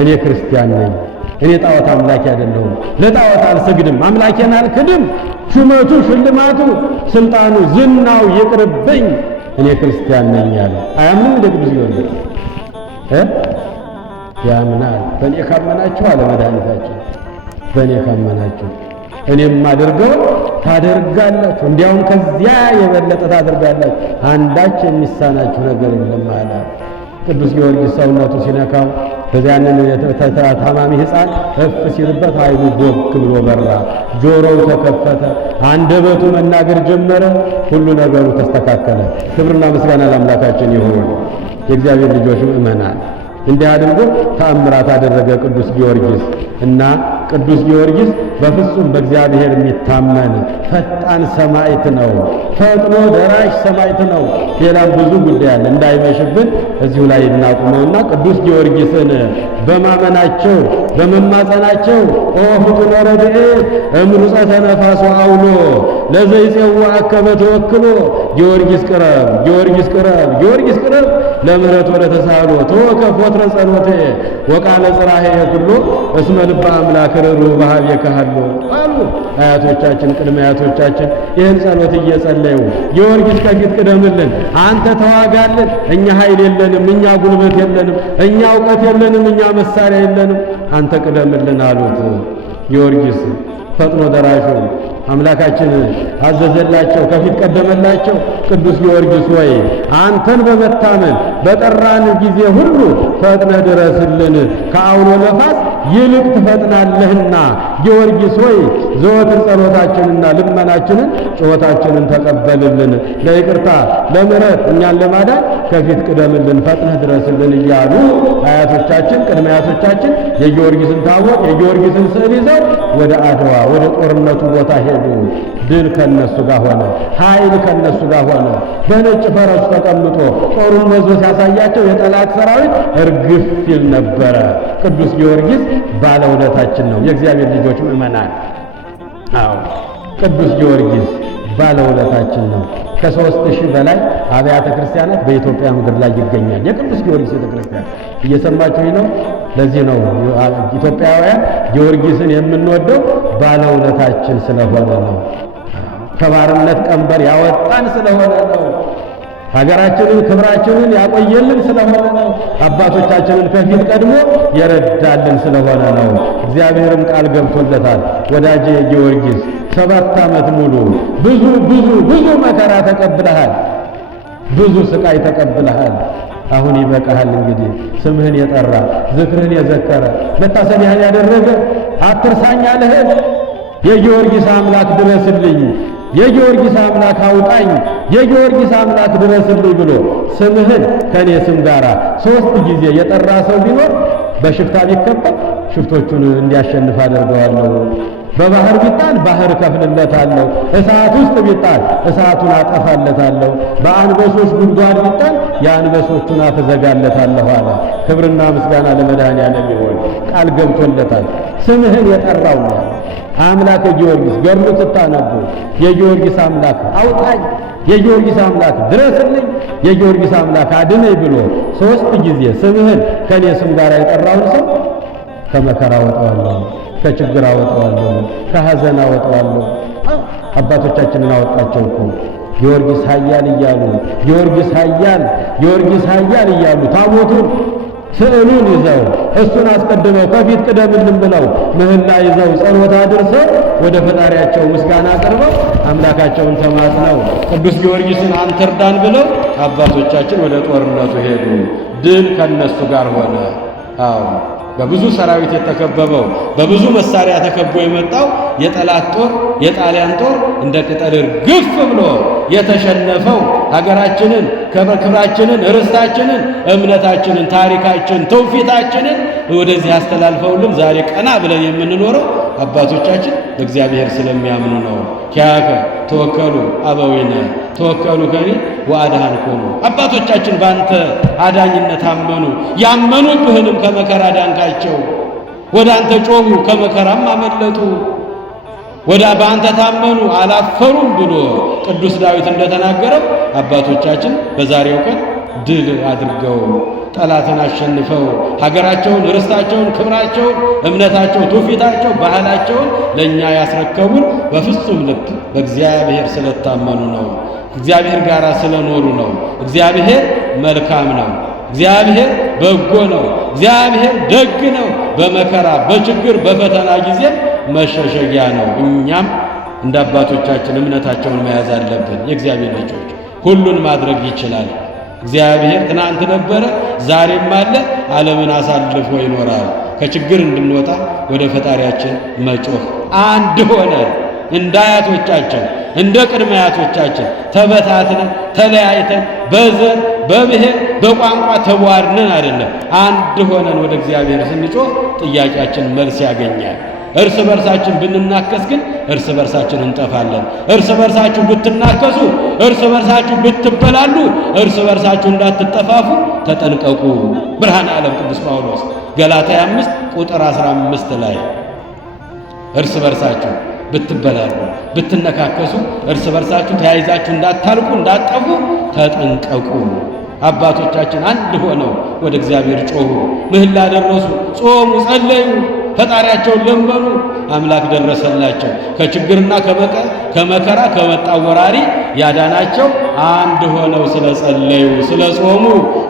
እኔ ክርስቲያን ነኝ፣ እኔ ጣዖት አምላኪ አይደለሁም፣ ለጣዖት አልሰግድም፣ አምላኬን አልክድም፣ ሹመቱ ሽልማቱ ስልጣኑ ዝናው ይቅርብኝ፣ እኔ ክርስቲያን ነኝ ያለ አያምንም? እንደ ቅዱስ ጊዮርጊስ ያምናል። በእኔ ካመናችሁ አለ መድኃኒታችን፣ በእኔ ካመናችሁ እኔ የማደርገው ታደርጋላችሁ፣ እንዲያውም ከዚያ የበለጠ ታደርጋላችሁ፣ አንዳች የሚሳናችሁ ነገር የለም አለ። ቅዱስ ጊዮርጊስ ሰውነቱ ሲነካው በዚያንን ታማሚ ሕፃን እፍ ሲልበት ዓይኑ ቦግ ብሎ በራ፣ ጆሮው ተከፈተ፣ አንደበቱ መናገር ጀመረ፣ ሁሉ ነገሩ ተስተካከለ። ክብርና ምስጋና ለአምላካችን ይሁን። የእግዚአብሔር ልጆች ምእመናን እንዲህ አድርጎ ተአምራት አደረገ ቅዱስ ጊዮርጊስ እና ቅዱስ ጊዮርጊስ በፍጹም በእግዚአብሔር የሚታመን ፈጣን ሰማዕት ነው። ፈጥኖ ደራሽ ሰማዕት ነው። ሌላም ብዙ ጉዳይ አለ፣ እንዳይመሽብን እዚሁ ላይ እናቁመውና ቅዱስ ጊዮርጊስን በማመናቸው በመማጸናቸው ኦ ፍጡር ረድኤት እምሩፀተ ነፋስ አውሎ ለዘይጼዋዕከ በተወክሎ ጊዮርጊስ ቅረብ፣ ጊዮርጊስ ቅረብ፣ ጊዮርጊስ ቅረብ ለምህረት ወደ ተሳሎ ተወከፍ ወትረ ጸሎቴ ወቃለ ጽራሄ ኩሎ እስመ ልበ አምላክ ርኅሩኅ በኀቤከ ሀሎ አሉ አያቶቻችን፣ ቅድመ አያቶቻችን ይህን ጸሎት እየጸለዩ ጊዮርጊስ ከፊት ቅደምልን፣ አንተ ተዋጋልን፣ እኛ ኃይል የለንም፣ እኛ ጉልበት የለንም፣ እኛ እውቀት የለንም፣ እኛ መሳሪያ የለንም፣ አንተ ቅደምልን አሉት። ጊዮርጊስ ፈጥኖ ደራሹ አምላካችን አዘዘላቸው፣ ከፊት ቀደመላቸው። ቅዱስ ጊዮርጊስ ሆይ አንተን በመታመን በጠራን ጊዜ ሁሉ ፈጥነ ድረስልን፣ ከአውሎ ነፋስ ይልቅ ትፈጥናለህና ጊዮርጊስ ሆይ ዘወትር ጸሎታችንና ልመናችንን ጩኸታችንን ተቀበልልን፣ ለይቅርታ ለምሕረት እኛን ለማዳን ከፊት ቅደምልን፣ ፈጥነህ ድረስልን እያሉ አያቶቻችን ቅድመ አያቶቻችን የጊዮርጊስን ታቦት የጊዮርጊስን ስዕል ይዘው ወደ አድዋ ወደ ጦርነቱ ቦታ ሄዱ። ድል ከነሱ ጋር ሆነ፣ ኃይል ከነሱ ጋር ሆነ። በነጭ ፈረሱ ተቀምጦ ጦሩን መዞ ሲያሳያቸው የጠላት ሰራዊት እርግፍ ይል ነበረ። ቅዱስ ጊዮርጊስ ባለውለታችን ነው። የእግዚአብሔር ልጆች ምእመናን፣ አዎ ቅዱስ ጊዮርጊስ ባለውለታችን ነው። ከ3000 በላይ አብያተ ክርስቲያናት በኢትዮጵያ ምድር ላይ ይገኛል። የቅዱስ ጊዮርጊስ ቤተክርስቲያን እየሰማችሁ ነው። ለዚህ ነው ኢትዮጵያውያን ጊዮርጊስን የምንወደው ባለውለታችን ስለሆነ ነው። ከባርነት ቀንበር ያወጣን ስለሆነ ነው። ሀገራችንን ክብራችንን ያቆየልን ስለሆነ ነው። አባቶቻችንን ከፊት ቀድሞ የረዳልን ስለሆነ ነው። እግዚአብሔርም ቃል ገብቶለታል። ወዳጄ ጊዮርጊስ 7 ዓመት ሙሉ ብዙ መከራ ተቀብለሃል፣ ብዙ ስቃይ ተቀብለሃል። አሁን ይበቃሃል። እንግዲህ ስምህን የጠራ ዝክርህን የዘከረ መታሰቢያህን ያደረገ አትርሳኝ አለህን። የጊዮርጊስ አምላክ ድረስልኝ፣ የጊዮርጊስ አምላክ አውጣኝ፣ የጊዮርጊስ አምላክ ድረስልኝ ብሎ ስምህን ከኔ ስም ጋር 3 ጊዜ የጠራ ሰው ቢኖር በሽፍታ ቢከበብ ሽፍቶቹን እንዲያሸንፍ አደርገዋለሁ። በባህር ቢጣል ባህር ከፍልለታለሁ፣ እሳት ውስጥ ቢጣል እሳቱን አጠፋለታለሁ፣ በአንበሶች ጉድጓድ ቢጣል የአንበሶቹን አፍ እዘጋለታለሁ አለ። ክብርና ምስጋና ለመድኃኔዓለም ይሁን። ቃል ገብቶለታል። ስምህን የጠራው ነው አምላክ ጊዮርጊስ። ገድሉ ስታነቡ የጊዮርጊስ አምላክ አውጣኝ፣ የጊዮርጊስ አምላክ ድረስልኝ፣ የጊዮርጊስ አምላክ አድነኝ ብሎ 3 ጊዜ ስምህን ከኔ ስም ጋር የጠራውን ሰው ከመከራ አወጣዋለሁ፣ ከችግር አወጣዋለሁ፣ ከሐዘን አወጣዋለሁ። አባቶቻችንን አወጣቸው እኮ ጊዮርጊስ ኃያል እያሉ ጊዮርጊስ ኃያል ጊዮርጊስ ኃያል እያሉ ታቦቱን ስዕሉን ይዘው እሱን አስቀድመው ከፊት ቅደምልን ብለው ምህላ ይዘው ጸሎት አድርሰው ወደ ፈጣሪያቸው ምስጋና አቅርበው አምላካቸውን ተማጽነው ቅዱስ ጊዮርጊስን አንተ እርዳን ብለው አባቶቻችን ወደ ጦርነቱ ሄዱ። ድል ከነሱ ጋር ሆነ። አዎ በብዙ ሰራዊት የተከበበው በብዙ መሳሪያ ተከቦ የመጣው የጠላት ጦር የጣሊያን ጦር እንደ ቅጠል እርግፍ ብሎ የተሸነፈው ሀገራችንን፣ ክብራችንን፣ ርስታችንን፣ እምነታችንን፣ ታሪካችንን፣ ትውፊታችንን ወደዚህ አስተላልፈውልን ዛሬ ቀና ብለን የምንኖረው አባቶቻችን በእግዚአብሔር ስለሚያምኑ ነው። ኪያከ ተወከሉ አበዊነ ተወከሉ ከኒ ወአድኃንኩሙ። አባቶቻችን ባንተ አዳኝነት አመኑ፣ ያመኑብህንም ከመከራ ዳንካቸው። ወደ አንተ ጮኹ፣ ከመከራም አመለጡ። በአንተ ታመኑ አላፈሩም ብሎ ቅዱስ ዳዊት እንደተናገረው አባቶቻችን በዛሬው ቀን ድል አድርገው ጠላትን አሸንፈው ሀገራቸውን፣ ርስታቸውን፣ ክብራቸውን፣ እምነታቸው፣ ትውፊታቸው፣ ባህላቸውን ለእኛ ያስረከቡን በፍጹም ልብ በእግዚአብሔር ስለታመኑ ነው። እግዚአብሔር ጋር ስለኖሩ ነው። እግዚአብሔር መልካም ነው። እግዚአብሔር በጎ ነው። እግዚአብሔር ደግ ነው። በመከራ በችግር በፈተና ጊዜ መሸሸጊያ ነው። እኛም እንደ አባቶቻችን እምነታቸውን መያዝ አለብን። የእግዚአብሔር ልጆች ሁሉን ማድረግ ይችላል። እግዚአብሔር ትናንት ነበረ፣ ዛሬም አለ፣ ዓለምን አሳልፎ ይኖራል። ከችግር እንድንወጣ ወደ ፈጣሪያችን መጮህ አንድ ሆነ እንደ አያቶቻችን እንደ ቅድመ አያቶቻችን ተበታትነን ተለያይተን በዘር በብሔር በቋንቋ ተቧድነን አይደለም። አንድ ሆነን ወደ እግዚአብሔር ስንጮህ ጥያቄያችን መልስ ያገኛል። እርስ በርሳችን ብንናከስ ግን እርስ በርሳችን እንጠፋለን። እርስ በርሳችሁ ብትናከሱ፣ እርስ በርሳችሁ ብትበላሉ፣ እርስ በርሳችሁ እንዳትጠፋፉ ተጠንቀቁ። ብርሃነ ዓለም ቅዱስ ጳውሎስ ገላትያ 5 ቁጥር 15 ላይ እርስ በርሳችሁ ብትበላሉ ብትነካከሱ እርስ በርሳችሁ ተያይዛችሁ እንዳታልቁ እንዳትጠፉ ተጠንቀቁ። አባቶቻችን አንድ ሆነው ወደ እግዚአብሔር ጮኹ፣ ምህላ ደረሱ፣ ጾሙ፣ ጸለዩ፣ ፈጣሪያቸውን ለመኑ። አምላክ ደረሰላቸው። ከችግርና ከመከራ ከመጣ ወራሪ ያዳናቸው አንድ ሆነው ስለጸለዩ፣ ስለጾሙ፣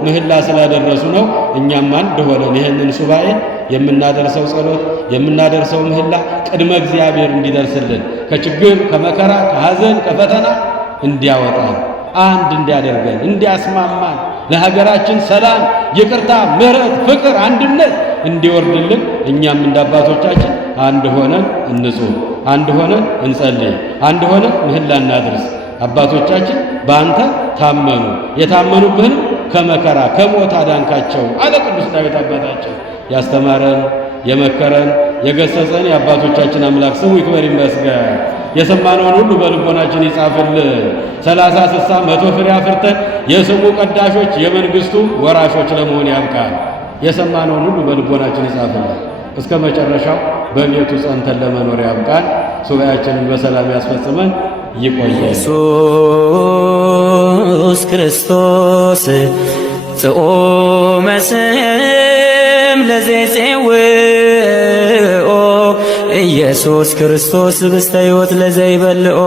ምህላ ስላደረሱ ነው። እኛም አንድ ሆነን ይህንን ሱባኤ የምናደርሰው ጸሎት የምናደርሰው ምህላ ቅድመ እግዚአብሔር እንዲደርስልን ከችግር ከመከራ ከሐዘን ከፈተና እንዲያወጣን አንድ እንዲያደርገን እንዲያስማማን ለሀገራችን ሰላም፣ ይቅርታ፣ ምሕረት፣ ፍቅር፣ አንድነት እንዲወርድልን እኛም እንደ አባቶቻችን አንድ ሆነን እንጹም፣ አንድ ሆነን እንጸልይ፣ አንድ ሆነን ምህላ እናድርስ። አባቶቻችን በአንተ ታመኑ፣ የታመኑብህን ከመከራ ከሞት አዳንካቸው አለ ቅዱስ ዳዊት አባታችን። ያስተማረን የመከረን የገሰጸን የአባቶቻችን አምላክ ስሙ ይክበር ይመስገን። የሰማነውን ሁሉ በልቦናችን ይጻፍልን። 30፣ 60፣ 100 ፍሬ አፍርተን የስሙ ቀዳሾች የመንግስቱ ወራሾች ለመሆን ያብቃን። የሰማነውን ሁሉ በልቦናችን ይጻፍልን። እስከ መጨረሻው በቤቱ ጸንተን ለመኖር ያብቃን። ሱባኤያችንን በሰላም ያስፈጽመን። ይቆየን። ኢየሱስ ክርስቶስ ጽኦመ ስም ለዘይጼውኦ ኢየሱስ ክርስቶስ ህብስተ ሕይወት ለዘይበልኦ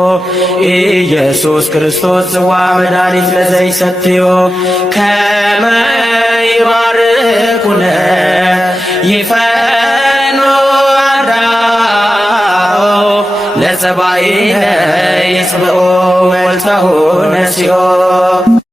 ኢየሱስ ክርስቶስ ጽዋ መድኃኒት ለዘይሰትዮ ከመ ይባርኩነ ይፈኖ አርዳኦ ለጸባኢነ ይጽብኦ ወልታሁ ነሲኦ